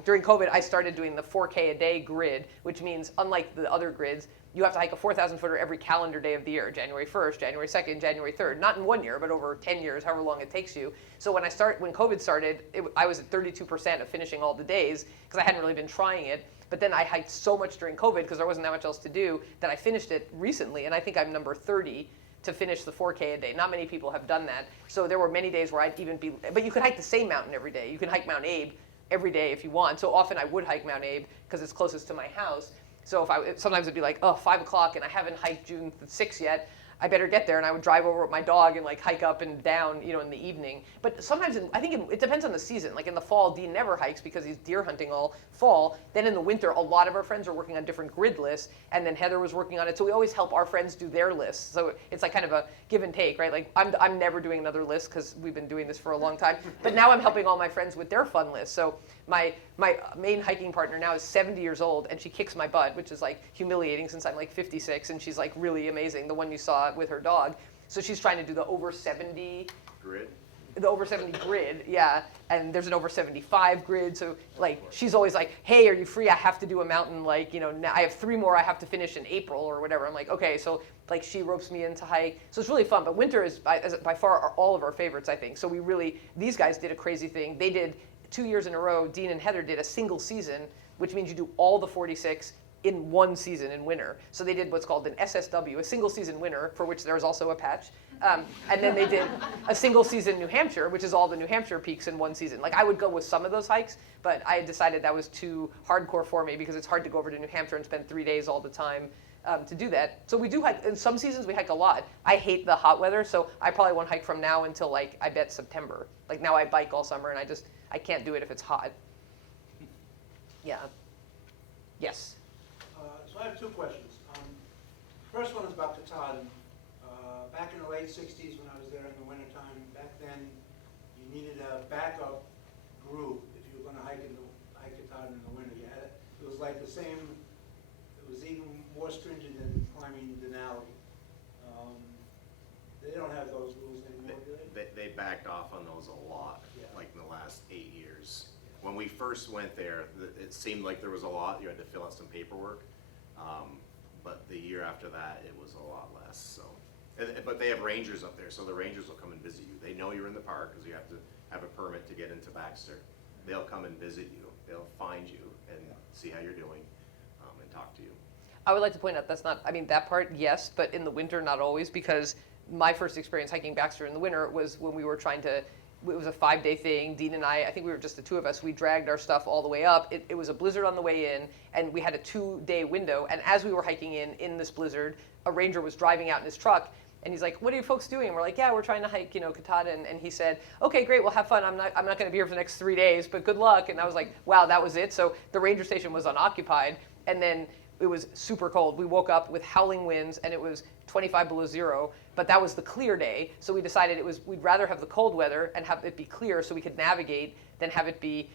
during COVID, I started doing the 4K a day grid, which means unlike the other grids, you have to hike a 4,000 footer every calendar day of the year, January 1st, January 2nd, January 3rd. Not in 1 year, but over 10 years, however long it takes you. So when COVID started, I was at 32% of finishing all the days because I hadn't really been trying it. But then I hiked so much during COVID because there wasn't that much else to do that I finished it recently. And I think I'm number 30 to finish the 4K a day. Not many people have done that. So there were many days where I'd even but you could hike the same mountain every day. You can hike Mount Abe every day if you want. So often I would hike Mount Abe because it's closest to my house. So sometimes it'd be like, 5 o'clock and I haven't hiked June 6th yet. I better get there, and I would drive over with my dog and hike up and down, in the evening. But sometimes I think it depends on the season. Like in the fall, Dean never hikes because he's deer hunting all fall. Then in the winter, a lot of our friends are working on different grid lists, and then Heather was working on it. So we always help our friends do their lists. So it's kind of a give and take, right? Like I'm never doing another list because we've been doing this for a long time. But now I'm helping all my friends with their fun lists. So my main hiking partner now is 70 years old, and she kicks my butt, which is humiliating since I'm 56, and she's really amazing. The one you saw with her dog. So she's trying to do the over 70 Grid? The over 70 grid, yeah. And there's an over 75 grid. So she's always like, hey, are you free? I have to do a mountain now I have 3 more I have to finish in April or whatever. I'm like, okay. So she ropes me in to hike. So it's really fun. But winter is by far all of our favorites, I think. So these guys did a crazy thing. They did 2 years in a row, Dean and Heather did a single season, which means you do all the 46 in one season in winter. So they did what's called an SSW, a single season winter, for which there's also a patch. And then they did a single season New Hampshire, which is all the New Hampshire peaks in one season. I would go with some of those hikes, but I had decided that was too hardcore for me because it's hard to go over to New Hampshire and spend 3 days all the time to do that. So we do hike, in some seasons we hike a lot. I hate the hot weather, so I probably won't hike from now until I bet September. Now I bike all summer and I can't do it if it's hot. Yeah. Yes. So I have 2 questions. First one is about Katahdin. Back in the late 60s when I was there in the wintertime, back then you needed a backup group if you were going to hike Katahdin in the winter. It was like the same, it was even more stringent than climbing Denali. They don't have those rules anymore, do they? They backed off on those a lot, Yeah. in the last 8 years. When we first went there, it seemed like there was a lot. You had to fill out some paperwork. But the year after that, it was a lot less. So, but they have rangers up there, so the rangers will come and visit you. They know you're in the park because you have to have a permit to get into Baxter. They'll come and visit you. They'll find you and see how you're doing and talk to you. I would like to point out that's not, that part, yes, but in the winter, not always, because my first experience hiking Baxter in the winter was when we were it was a 5-day thing. Dean and I think we were just the 2 of us. We dragged our stuff all the way up. It was a blizzard on the way in, and we had a 2-day window. And as we were hiking in this blizzard, a ranger was driving out in his truck, and he's like, "What are you folks doing?" And we're like, "Yeah, we're trying to hike, Katahdin." And he said, "Okay, great, well, have fun. I'm not going to be here for the next 3 days, but good luck." And I was like, "Wow, that was it." So the ranger station was unoccupied, and then it was super cold. We woke up with howling winds, and it was 25 below zero, but that was the clear day. So we decided we'd rather have the cold weather and have it be clear so we could navigate than have it be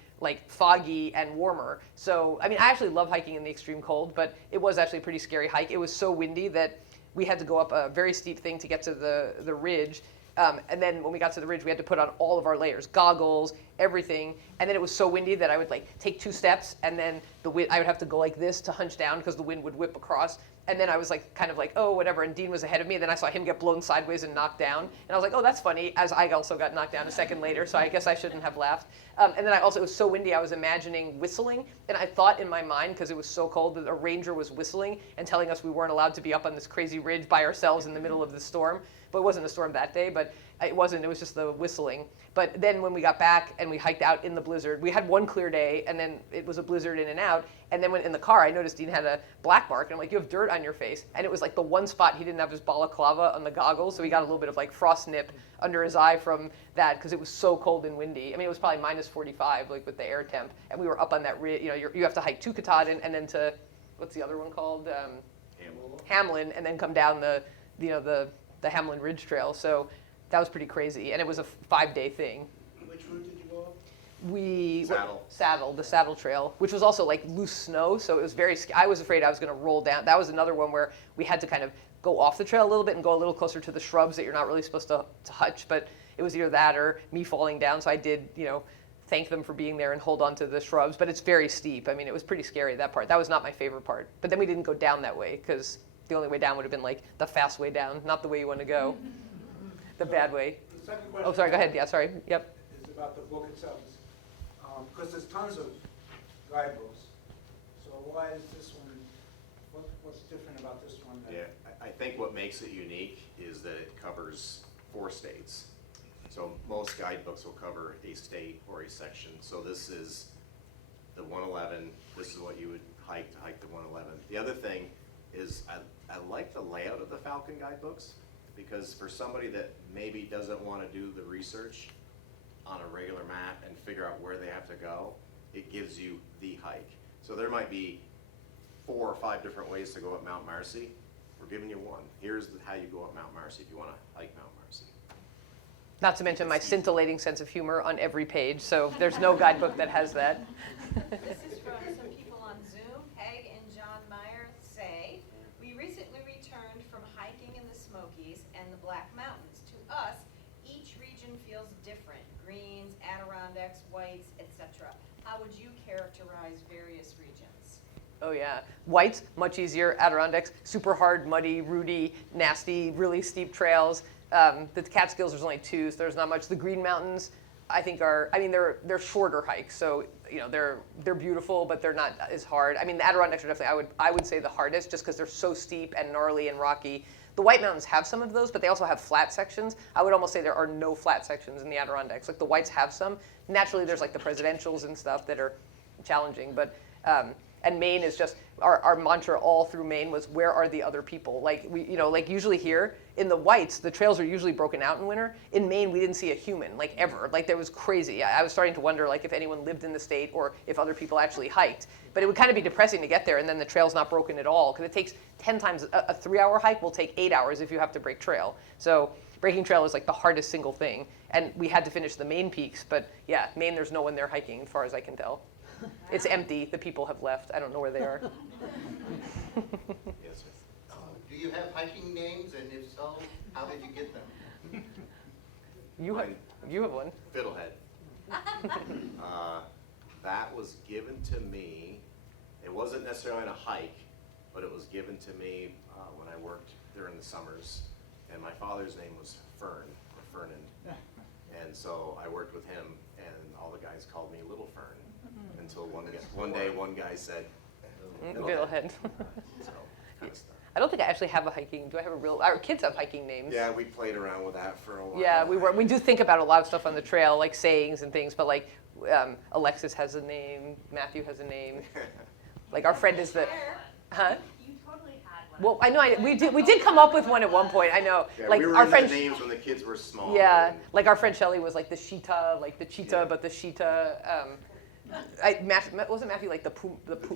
foggy and warmer. So, I actually love hiking in the extreme cold, but it was actually a pretty scary hike. It was so windy that we had to go up a very steep thing to get to the ridge. And then when we got to the ridge, we had to put on all of our layers, goggles, everything. And then it was so windy that I would take 2 steps, and then I would have to go like this to hunch down because the wind would whip across. And then I was oh, whatever. And Dean was ahead of me. And then I saw him get blown sideways and knocked down. And I was like, oh, that's funny, as I also got knocked down a second later. So I guess I shouldn't have laughed. And then it was so windy, I was imagining whistling. And I thought in my mind, because it was so cold, that a ranger was whistling and telling us we weren't allowed to be up on this crazy ridge by ourselves in the middle of the storm. But it wasn't a storm that day. But It wasn't, it was just the whistling. But then when we got back and we hiked out in the blizzard, we had one clear day and then it was a blizzard in and out. And then when in the car, I noticed Dean had a black mark and I'm like, you have dirt on your face. And it was like the one spot he didn't have his balaclava on the goggles. So he got a little bit of like frost nip under his eye from that because it was so cold and windy. I mean, it was probably minus 45 like with the air temp. And we were up on that, you have to hike to Katahdin and then to, what's the other one called? Hamlin, and then come down the Hamlin Ridge Trail. So that was pretty crazy, and it was a 5-day thing. Which route did you go? The Saddle Trail, which was also like loose snow, so it was I was afraid I was going to roll down. That was another one where we had to kind of go off the trail a little bit and go a little closer to the shrubs that you're not really supposed to touch, but it was either that or me falling down, so I did, thank them for being there and hold on to the shrubs, but it's very steep. I mean, it was pretty scary, that part. That was not my favorite part. But then we didn't go down that way, because the only way down would have been like the fast way down, not the way you want to go, the bad way. The second question. Oh, sorry, go ahead. Yeah, sorry. Yep. Is about the book itself. Because there's tons of guidebooks. So why is this one, what's different about this one? Yeah, I think what makes it unique is that it covers 4 states. So most guidebooks will cover a state or a section. So this is the 111. This is what you would hike to hike the 111. The other thing is I like the layout of the Falcon guidebooks, because for somebody that maybe doesn't want to do the research on a regular map and figure out where they have to go, it gives you the hike. So there might be 4 or 5 different ways to go up Mount Marcy. We're giving you one. Here's how you go up Mount Marcy if you want to hike Mount Marcy. Not to mention my scintillating sense of humor on every page, so there's no guidebook that has that. This is from some people on Zoom. Peg and John Meyer say, we recently returned from hiking in the Smokies and the Black Mountains. To us, each region feels different. Greens, Adirondacks, whites, etc. How would you characterize various regions? Oh yeah, whites, much easier. Adirondacks, super hard, muddy, rooty, nasty, really steep trails. The Catskills, there's only 2, so there's not much. The Green Mountains, I think they're shorter hikes, so they're beautiful, but they're not as hard. I mean, the Adirondacks are definitely I would say the hardest, just because they're so steep and gnarly and rocky. The White Mountains have some of those, but they also have flat sections. I would almost say there are no flat sections in the Adirondacks. Like the Whites have some. Naturally, there's like the presidentials and stuff that are challenging, but. And Maine is just, our mantra all through Maine was, where are the other people? Like, like usually here, in the Whites, the trails are usually broken out in winter. In Maine, we didn't see a human, like ever. Like, that was crazy. I was starting to wonder, like, if anyone lived in the state or if other people actually hiked. But it would kind of be depressing to get there, and then the trail's not broken at all, because it takes 10 times, a 3-hour hike will take 8 hours if you have to break trail. So breaking trail is like the hardest single thing. And we had to finish the Maine peaks, but yeah, Maine, there's no one there hiking, as far as I can tell. It's empty. The people have left. I don't know where they are. Yes, sir. Do you have hiking names, and if so, how did you get them? You have one. Fiddlehead. That was given to me. It wasn't necessarily on a hike, but it was given to me when I worked during the summers. And my father's name was Fernan. And so I worked with him, and all the guys called me Little Fern. Until one day, one guy said, Fiddlehead. So, kind of stuff. I don't think I actually have a hiking. Do I have a real? Our kids have hiking names. Yeah, we played around with that for a while. Yeah, we do think about a lot of stuff on the trail, like sayings and things. But like, Alexis has a name. Matthew has a name. Like our friend is the, huh? You totally had Well, one. I know we did come up with one at one point. I know. Yeah, like we were our in friend. the names when the kids were small. Yeah, and- like our friend Shelley was like the cheetah, like the cheetah, Yeah. but the cheetah. Wasn't Matthew like the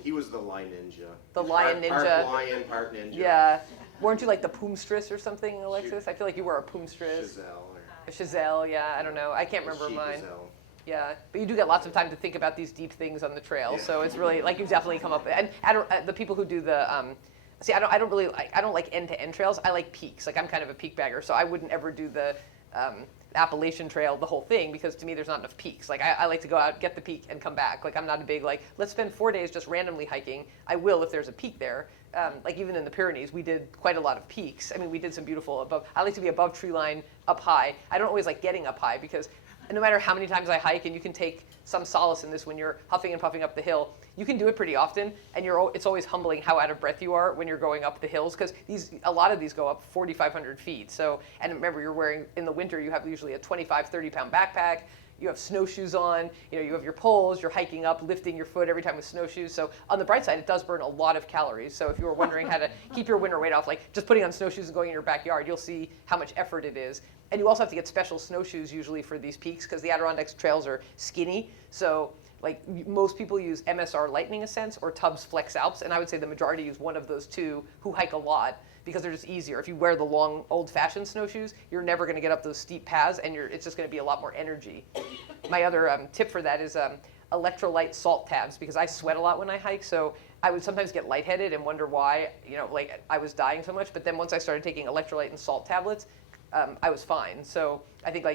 He was the lion ninja. The lion Part ninja. lion, part ninja. Yeah. Weren't you like the poomstress or something, Alexis? I feel like you were a poomstress. Chazelle. A Chazelle, yeah, I don't know. I can't remember She mine. Gazelle. Yeah, but you do get lots of time to think about these deep things on the trail, Yeah. so it's really, like, you've definitely come up, and the people who do the, see, I don't like end-to-end trails. I like peaks. Like, I'm kind of a peak bagger, so I wouldn't ever do the Appalachian Trail, the whole thing, because to me there's not enough peaks. Like, I like to go out, get the peak, and come back. Like, I'm not a big, like, let's spend 4 days just randomly hiking. I will if there's a peak there. Like, even in the Pyrenees, we did quite a lot of peaks. I mean, we did some beautiful above. I like to be above tree line, up high. I don't always like getting up high, because And no matter how many times I hike, and you can take some solace in this when you're huffing and puffing up the hill, you can do it pretty often, and it's always humbling how out of breath you are when you're going up the hills, because a lot of these go up 4,500 feet. So, and remember, you're wearing, in the winter, you have usually a 25, 30-pound backpack. You have snowshoes on, you have your poles, you're hiking up, lifting your foot every time with snowshoes. So on the bright side, it does burn a lot of calories. So if you were wondering how to keep your winter weight off, like just putting on snowshoes and going in your backyard, you'll see how much effort it is. And you also have to get special snowshoes usually for these peaks, because the Adirondack trails are skinny. So like most people use MSR Lightning Ascents or Tubbs Flex Alps, and I would say the majority use one of those two who hike a lot, because they're just easier. If you wear the long, old-fashioned snowshoes, you're never going to get up those steep paths, and it's just going to be a lot more energy. My other tip for that is electrolyte salt tabs, because I sweat a lot when I hike, so I would sometimes get lightheaded and wonder why, like I was dying so much. But then once I started taking electrolyte and salt tablets, I was fine. So I think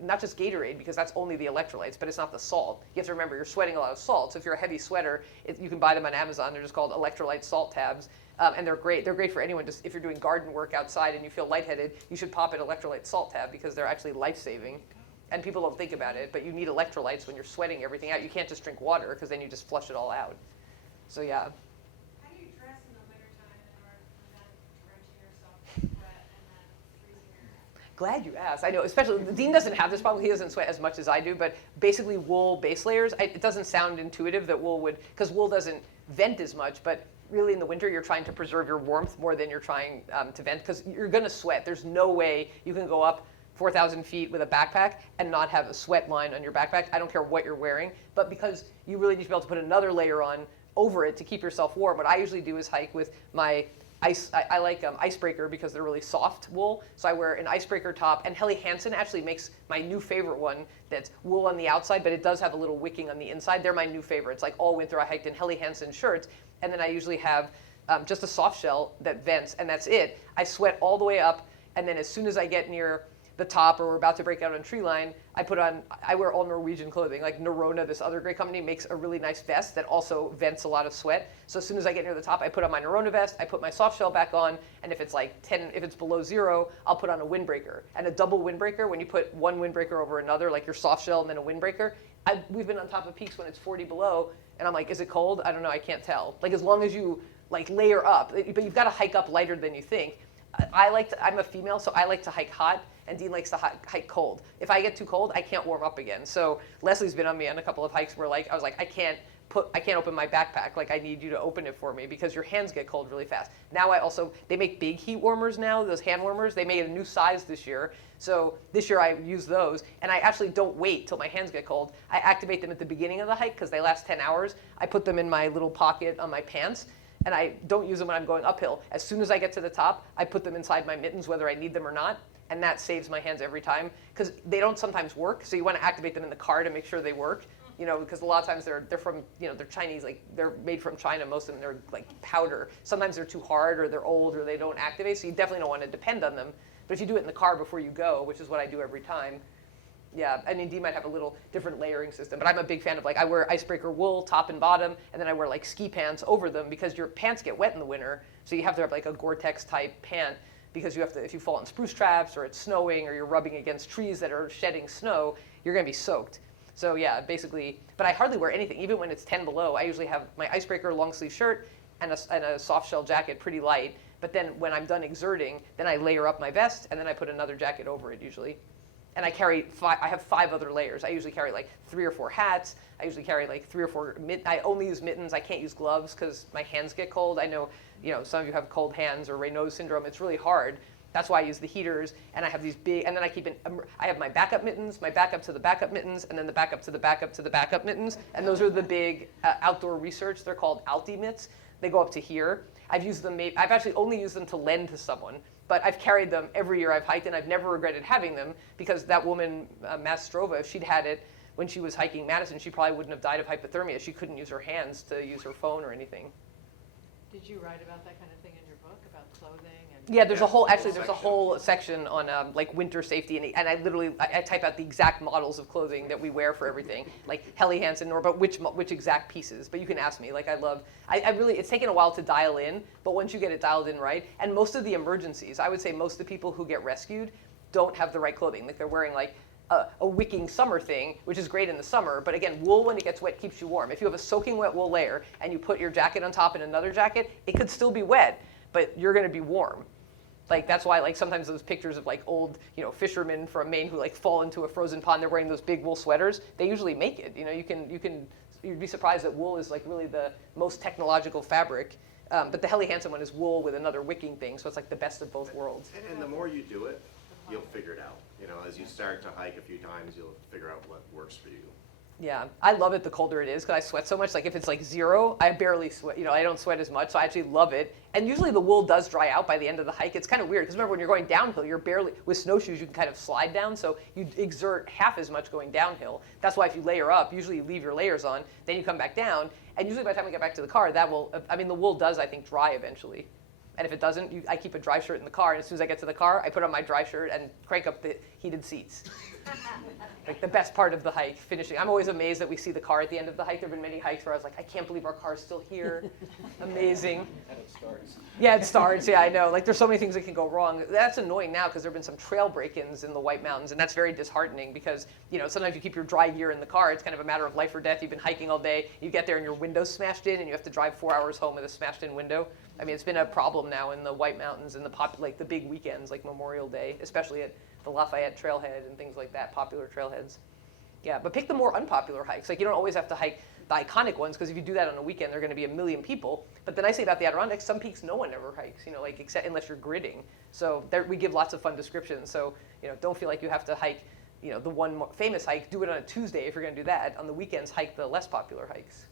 not just Gatorade, because that's only the electrolytes, but it's not the salt. You have to remember, you're sweating a lot of salt. So if you're a heavy sweater, you can buy them on Amazon. They're just called electrolyte salt tabs. And they're great. They're great for anyone. Just if you're doing garden work outside and you feel lightheaded, you should pop an electrolyte salt tab, because they're actually life-saving. And people don't think about it, but you need electrolytes when you're sweating everything out. You can't just drink water, because then you just flush it all out. So yeah. How do you dress in the wintertime in order to prevent drenching yourself with sweat and then freezing your Glad you asked. I know, especially, Dean doesn't have this problem. He doesn't sweat as much as I do, but basically wool base layers, it doesn't sound intuitive that wool would, because wool doesn't vent as much, but really in the winter, you're trying to preserve your warmth more than you're trying to vent, because you're going to sweat. There's no way you can go up 4,000 feet with a backpack and not have a sweat line on your backpack. I don't care what you're wearing, but because you really need to be able to put another layer on over it to keep yourself warm, what I usually do is hike with my I like icebreaker, because they're really soft wool. So I wear an icebreaker top, and Helly Hansen actually makes my new favorite one that's wool on the outside, but it does have a little wicking on the inside. They're my new favorites. Like all winter I hiked in Helly Hansen shirts, and then I usually have just a soft shell that vents, and that's it. I sweat all the way up, and then as soon as I get near the top, or we're about to break out on tree line, I wear all Norwegian clothing. Like Norona, this other great company, makes a really nice vest that also vents a lot of sweat. So as soon as I get near the top, I put on my Norona vest, I put my soft shell back on, and if it's if it's below 0, I'll put on a windbreaker. And a double windbreaker, when you put one windbreaker over another, like your soft shell and then a windbreaker, we've been on top of peaks when it's 40 below, and I'm like, is it cold? I don't know, I can't tell. Like as long as you layer up, but you've got to hike up lighter than you think. I'm a female, so I like to hike hot, and Dean likes to hike cold. If I get too cold, I can't warm up again. So Leslie's been on me on a couple of hikes where I was like, I can't open my backpack. Like I need you to open it for me, because your hands get cold really fast. Now they make big heat warmers now, those hand warmers. They made a new size this year. So this year I use those, and I actually don't wait till my hands get cold. I activate them at the beginning of the hike, because they last 10 hours. I put them in my little pocket on my pants, and I don't use them when I'm going uphill. As soon as I get to the top, I put them inside my mittens, whether I need them or not, and that saves my hands every time, because they don't sometimes work, so you want to activate them in the car to make sure they work, because a lot of times they're from, they're Chinese, they're made from China, most of them, they're like powder. Sometimes they're too hard, or they're old, or they don't activate, so you definitely don't want to depend on them. But if you do it in the car before you go, which is what I do every time, yeah, I mean, Dee might have a little different layering system, but I'm a big fan of I wear icebreaker wool top and bottom, and then I wear ski pants over them, because your pants get wet in the winter, so you have to have a Gore-Tex type pant, because you have to, if you fall in spruce traps, or it's snowing, or you're rubbing against trees that are shedding snow, you're going to be soaked. So yeah, basically, but I hardly wear anything. Even when it's 10 below, I usually have my icebreaker long sleeve shirt and a soft shell jacket, pretty light. But then when I'm done exerting, then I layer up my vest, and then I put another jacket over it usually. And I have 5 other layers. I usually carry 3 or 4 hats. I usually carry 3 or 4, I only use mittens. I can't use gloves because my hands get cold. I know, some of you have cold hands or Raynaud's syndrome. It's really hard. That's why I use the heaters, and I have these big, and then I have my backup mittens, my backup to the backup mittens, and then the backup to the backup to the backup mittens. And those are the big outdoor research. They're called Alti mitts. They go up to here. I've actually only used them to lend to someone. But I've carried them every year I've hiked, and I've never regretted having them, because that woman, Mastrova, if she'd had it when she was hiking Madison, she probably wouldn't have died of hypothermia. She couldn't use her hands to use her phone or anything. Did you write about that kind of thing in your book, about clothing? And Yeah, there's a whole section on winter safety, and I type out the exact models of clothing that we wear for everything, like Helly Hansen, but which exact pieces. But you can ask me. It's taken a while to dial in, but once you get it dialed in right, and most of the emergencies, I would say most of the people who get rescued don't have the right clothing. They're wearing a wicking summer thing, which is great in the summer. But again, wool when it gets wet keeps you warm. If you have a soaking wet wool layer and you put your jacket on top and another jacket, it could still be wet, but you're going to be warm. Like that's why like sometimes those pictures of like old, you know, fishermen from Maine who like fall into a frozen pond, they're wearing those big wool sweaters. They usually make it. You know, you'd be surprised that wool is like really the most technological fabric. But the Helly Hansen one is wool with another wicking thing, so it's like the best of both worlds. And the more you do it, you'll figure it out. You know, as you start to hike a few times, you'll figure out what works for you. Yeah, I love it the colder it is because I sweat so much. Like if it's like 0, I barely sweat. You know, I don't sweat as much, so I actually love it. And usually the wool does dry out by the end of the hike. It's kind of weird because remember when you're going downhill, you're barely, with snowshoes you can kind of slide down, so you exert half as much going downhill. That's why if you layer up, usually you leave your layers on, then you come back down, and usually by the time we get back to the car, that will, I mean the wool does I think dry eventually. And if it doesn't, I keep a dry shirt in the car, and as soon as I get to the car, I put on my dry shirt and crank up the heated seats. Like the best part of the hike, finishing. I'm always amazed that we see the car at the end of the hike. There have been many hikes where I was like, I can't believe our car's still here. Amazing. And it starts. Yeah, it starts. Yeah, I know. Like there's so many things that can go wrong. That's annoying now because there have been some trail break-ins in the White Mountains, and that's very disheartening because, you know, sometimes you keep your dry gear in the car. It's kind of a matter of life or death. You've been hiking all day. You get there and your window's smashed in, and you have to drive 4 hours home with a smashed-in window. I mean, it's been a problem now in the White Mountains and like the big weekends, like Memorial Day, especially at the Lafayette Trailhead and things like that, popular trailheads. Yeah, but pick the more unpopular hikes. Like you don't always have to hike the iconic ones because if you do that on a weekend, there are going to be 1 million people. But the nice thing about the Adirondacks, some peaks no one ever hikes, you know, like except unless you're gridding. So there, we give lots of fun descriptions. So, you know, don't feel like you have to hike, you know, the one more famous hike. Do it on a Tuesday if you're going to do that. On the weekends, hike the less popular hikes.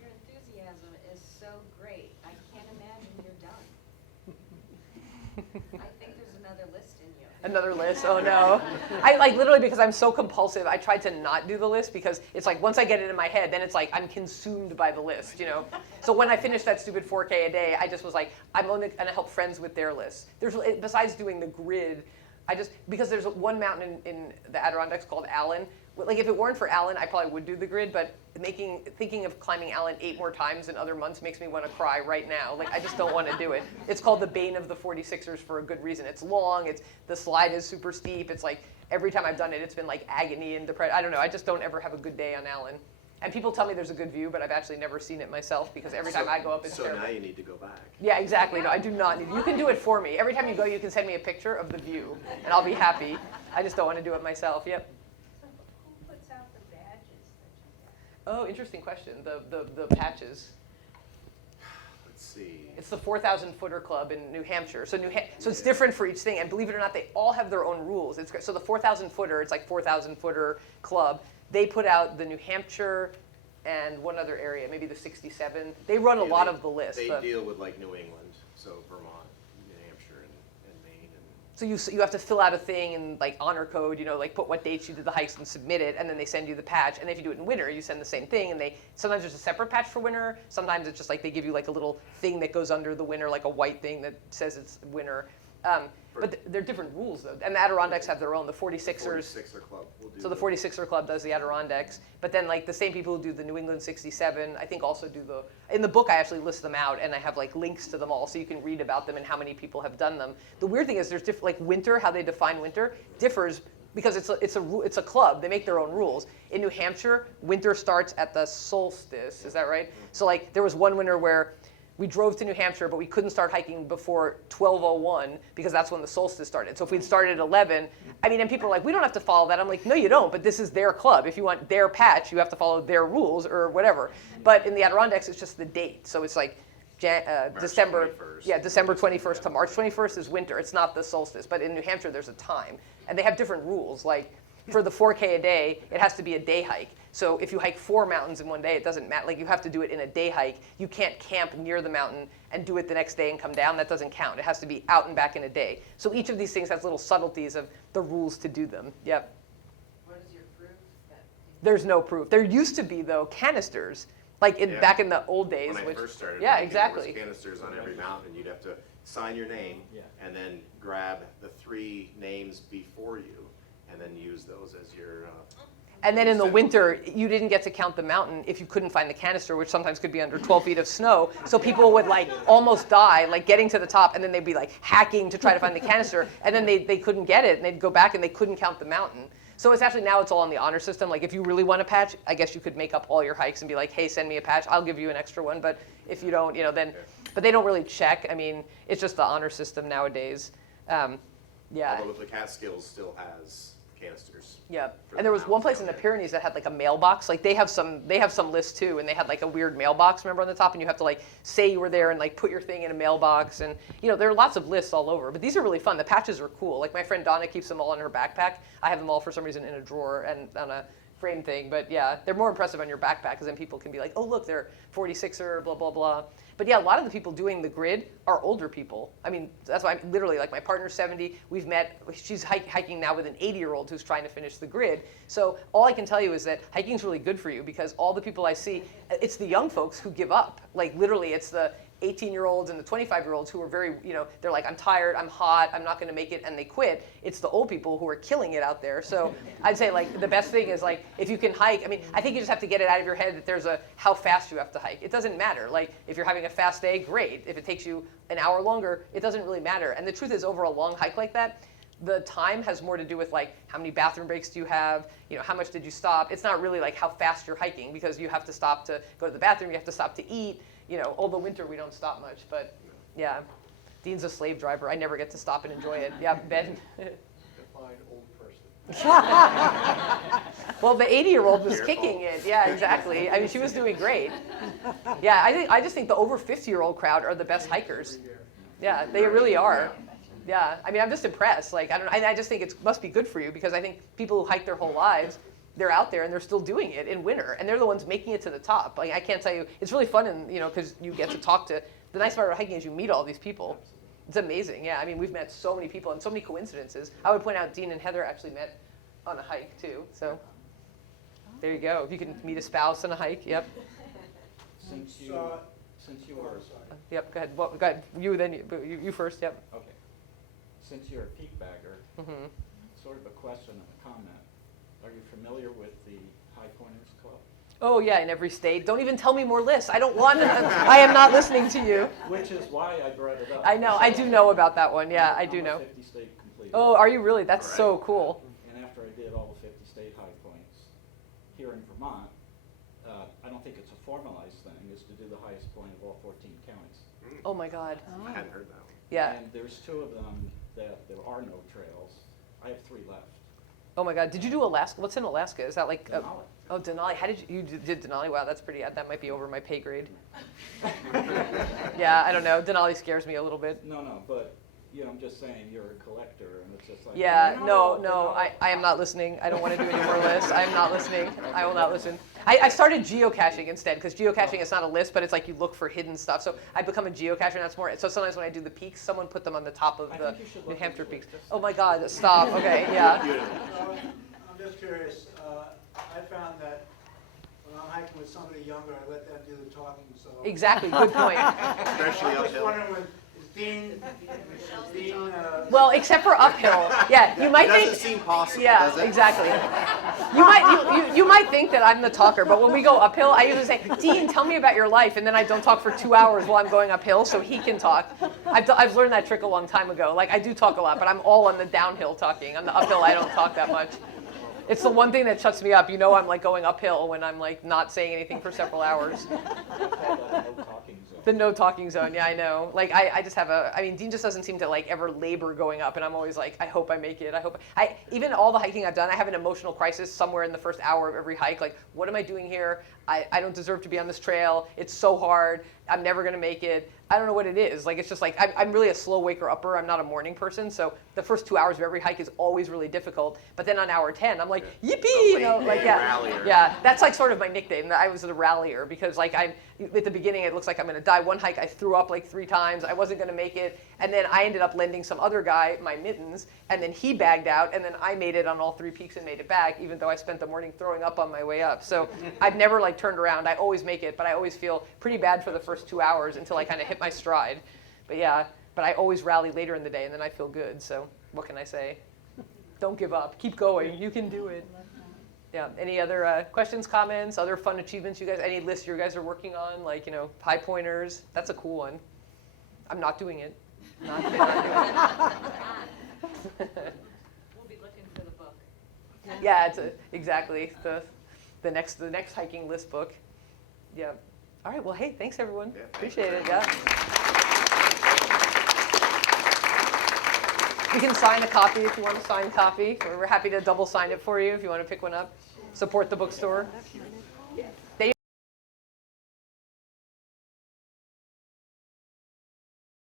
Your enthusiasm is so great. I can't imagine you're done. I think there's another list in you. Another list, oh no. I like literally because I'm so compulsive, I tried to not do the list because it's like once I get it in my head, then it's like I'm consumed by the list, you know? So when I finished that stupid 4K a day, I just was like, I'm only gonna help friends with their lists. There's, besides doing the grid, because there's one mountain in the Adirondacks called Allen. Like if it weren't for Allen, I probably would do the grid, but thinking of climbing Allen 8 more times in other months makes me want to cry right now. Like I just don't want to do it. It's called the bane of the 46ers for a good reason. It's long, the slide is super steep. It's like every time I've done it, it's been like agony and depression. I don't know, I just don't ever have a good day on Allen. And people tell me there's a good view, but I've actually never seen it myself because every time I go up, it's terrible. So now you need to go back. Yeah, exactly. No, I do not need. You can do it for me. Every time you go, you can send me a picture of the view, and I'll be happy. I just don't want to do it myself. Yep. So who puts out the badges that you get? Oh, interesting question. The patches. Let's see. It's the 4,000 footer club in New Hampshire. So so it's different for each thing, and believe it or not, they all have their own rules. It's great. So the 4,000 footer, it's like 4,000 footer club. They put out the New Hampshire and one other area, maybe the 67. They run a lot of the list. They deal with like New England, so Vermont, New Hampshire, and Maine. So you have to fill out a thing and like honor code, you know, like put what dates you did the hikes and submit it, and then they send you the patch. And if you do it in winter, you send the same thing. And sometimes there's a separate patch for winter. Sometimes it's just like they give you like a little thing that goes under the winter, like a white thing that says it's winter. But they're different rules though. And the Adirondacks have their own. The 46ers. 46er club will do. So the 46er club does the Adirondacks, but then like the same people who do the New England 67, I think also do in the book I actually list them out and I have like links to them all so you can read about them and how many people have done them. The weird thing is there's like winter, how they define winter differs because it's a club, they make their own rules. In New Hampshire, winter starts at the solstice, is that right? So like there was one winter where we drove to New Hampshire, but we couldn't start hiking before 12:01 because that's when the solstice started. So if we'd started at 11, I mean, and people are like, we don't have to follow that. I'm like, no, you don't, but this is their club. If you want their patch, you have to follow their rules or whatever. But in the Adirondacks, it's just the date. So it's like December 21st. Yeah, December 21st to March 21st is winter. It's not the solstice. But in New Hampshire, there's a time. And they have different rules. Like for the 4K a day, it has to be a day hike. So if you hike 4 mountains in one day, it doesn't matter. Like you have to do it in a day hike. You can't camp near the mountain and do it the next day and come down. That doesn't count. It has to be out and back in a day. So each of these things has little subtleties of the rules to do them. Yep. What is your proof? There's no proof. There used to be, though, canisters. Like back in the old days. When I first started, yeah, hiking, exactly. there was canisters on every mountain. You'd have to sign your name and then grab the 3 names before you and then use those as your And then in the winter, you didn't get to count the mountain if you couldn't find the canister, which sometimes could be under 12 feet of snow. So people would like almost die, like getting to the top, and then they'd be like hacking to try to find the canister, and then they couldn't get it, and they'd go back and they couldn't count the mountain. So it's actually, now it's all on the honor system. Like if you really want a patch, I guess you could make up all your hikes and be like, hey, send me a patch. I'll give you an extra one. But if you don't, then, but they don't really check. I mean, it's just the honor system nowadays. Yeah. Although the Catskills still has canisters. Yeah, for and the there was one place mountains in down the there. Pyrenees that had like a mailbox. Like they have some lists too, and they had like a weird mailbox, remember, on the top, and you have to like say you were there and like put your thing in a mailbox, and there are lots of lists all over. But these are really fun. The patches are cool. Like my friend Donna keeps them all in her backpack. I have them all for some reason in a drawer and on a frame thing. But yeah, they're more impressive on your backpack because then people can be like, oh look, they're 46er, blah blah blah. But yeah, a lot of the people doing the grid are older people. I mean, that's why I'm literally, like my partner's 70. We've met, she's hiking now with an 80-year-old who's trying to finish the grid. So all I can tell you is that hiking's really good for you because all the people I see, it's the young folks who give up. Like literally, it's the 18-year-olds and the 25-year-olds who are very, they're like, I'm tired, I'm hot, I'm not gonna make it, and they quit. It's the old people who are killing it out there. So I'd say like the best thing is like, if you can hike, I mean, I think you just have to get it out of your head that there's how fast you have to hike. It doesn't matter. Like if you're having a fast day, great. If it takes you an hour longer, it doesn't really matter. And the truth is, over a long hike like that, the time has more to do with like how many bathroom breaks do you have, how much did you stop. It's not really like how fast you're hiking because you have to stop to go to the bathroom, you have to stop to eat. Although winter we don't stop much, but yeah. Dean's a slave driver. I never get to stop and enjoy it. Yeah, Ben. Define old person. Well, the 80-year-old was Your kicking fault. it. Yeah, exactly. I mean, she was doing great. Yeah, I just think the over 50-year-old crowd are the best hikers. Yeah, they really are. Yeah, I mean, I'm just impressed. Like, I just think it must be good for you because I think people who hike their whole lives, they're out there and they're still doing it in winter, and they're the ones making it to the top. Like, I can't tell you, it's really fun, and because you get to talk to. The nice part about hiking is you meet all these people. It's amazing. Yeah, I mean, we've met so many people and so many coincidences. I would point out Dean and Heather actually met on a hike too. So there you go. If you can meet a spouse on a hike, yep. Since you So- are, Yep. Go ahead. Well, go ahead. You then. You first. Yep. okay, since you're a peak bagger, Mm-hmm. sort of a question and a comment. Are you familiar with the High Pointers Club? Oh yeah, in every state. Don't even tell me more lists. I don't want. I am not listening to you. Which is why I brought it up. I know. I do know about that one. Yeah, I do I'm know. a 50-state completer. Oh, are you really? That's All so right. cool. And after I did all the 50 state high points here in Vermont, I don't think it's a formalized thing, is to do the highest point of all 14 counties. Oh my God. I hadn't heard that one. Yeah. And there's 2 of them that there are no trails. I have 3 left. Oh my God. Did you do Alaska? What's in Alaska? Is that like? Denali. Oh, Denali. How did you did Denali? Wow, that's pretty. That might be over my pay grade. Yeah, I don't know. Denali scares me a little bit. No, but I'm just saying you're a collector, and it's just like. Yeah, no, no. I am not listening. I don't want to do any more lists. I am not listening. I will not listen. I started geocaching instead, because geocaching is not a list, but it's like you look for hidden stuff. So I become a geocacher, and that's more. So sometimes when I do the peaks, someone put them on the top of I the think you should New look Hampshire into it, peaks. just- Oh my God, stop. Okay, yeah. I'm just curious, I found that when I'm hiking with somebody younger, I let them do the talking, so. Exactly, good point. Especially I'm just uphill. wondering, is Dean, Well, except for uphill. Yeah, you might It doesn't think. seem possible, Yeah, does it? exactly. You might think that I'm the talker, but when we go uphill, I usually say, Dean, tell me about your life, and then I don't talk for 2 hours while I'm going uphill, so he can talk. I've learned that trick a long time ago. Like, I do talk a lot, but I'm all on the downhill talking. On the uphill, I don't talk that much. It's the one thing that shuts me up. I'm like going uphill when I'm like not saying anything for several hours. I call that a no talking zone. The no talking zone, yeah, I know. Like I just have Dean just doesn't seem to like ever labor going up, and I'm always like, I hope I make it. Even all the hiking I've done, I have an emotional crisis somewhere in the first hour of every hike. Like, what am I doing here? I don't deserve to be on this trail. It's so hard. I'm never gonna make it. I don't know what it is. Like, it's just like, I'm really a slow waker upper. I'm not a morning person. So the first 2 hours of every hike is always really difficult. But then on hour 10, I'm like, yippee, rallier. yeah. That's like sort of my nickname. I was the rallier because like at the beginning, it looks like I'm gonna die. One hike, I threw up like 3 times. I wasn't gonna make it. And then I ended up lending some other guy my mittens, and then he bagged out, and then I made it on all 3 peaks and made it back, even though I spent the morning throwing up on my way up. So I've never like turned around. I always make it, but I always feel pretty bad for the first 2 hours until I kind of hit my stride. But yeah, I always rally later in the day, and then I feel good. So what can I say? Don't give up. Keep going. You can do it. Yeah. Any other questions, comments, other fun achievements you guys? Any lists you guys are working on? Like, high pointers. That's a cool one. I'm not doing it. We'll be looking for the book. Yeah, exactly the next hiking list book. Yeah. All right. Well, hey, thanks everyone. Yeah, thanks. Appreciate it. Yeah. You can sign a copy if you want to sign a copy. We're happy to double sign it for you if you want to pick one up. Support the bookstore.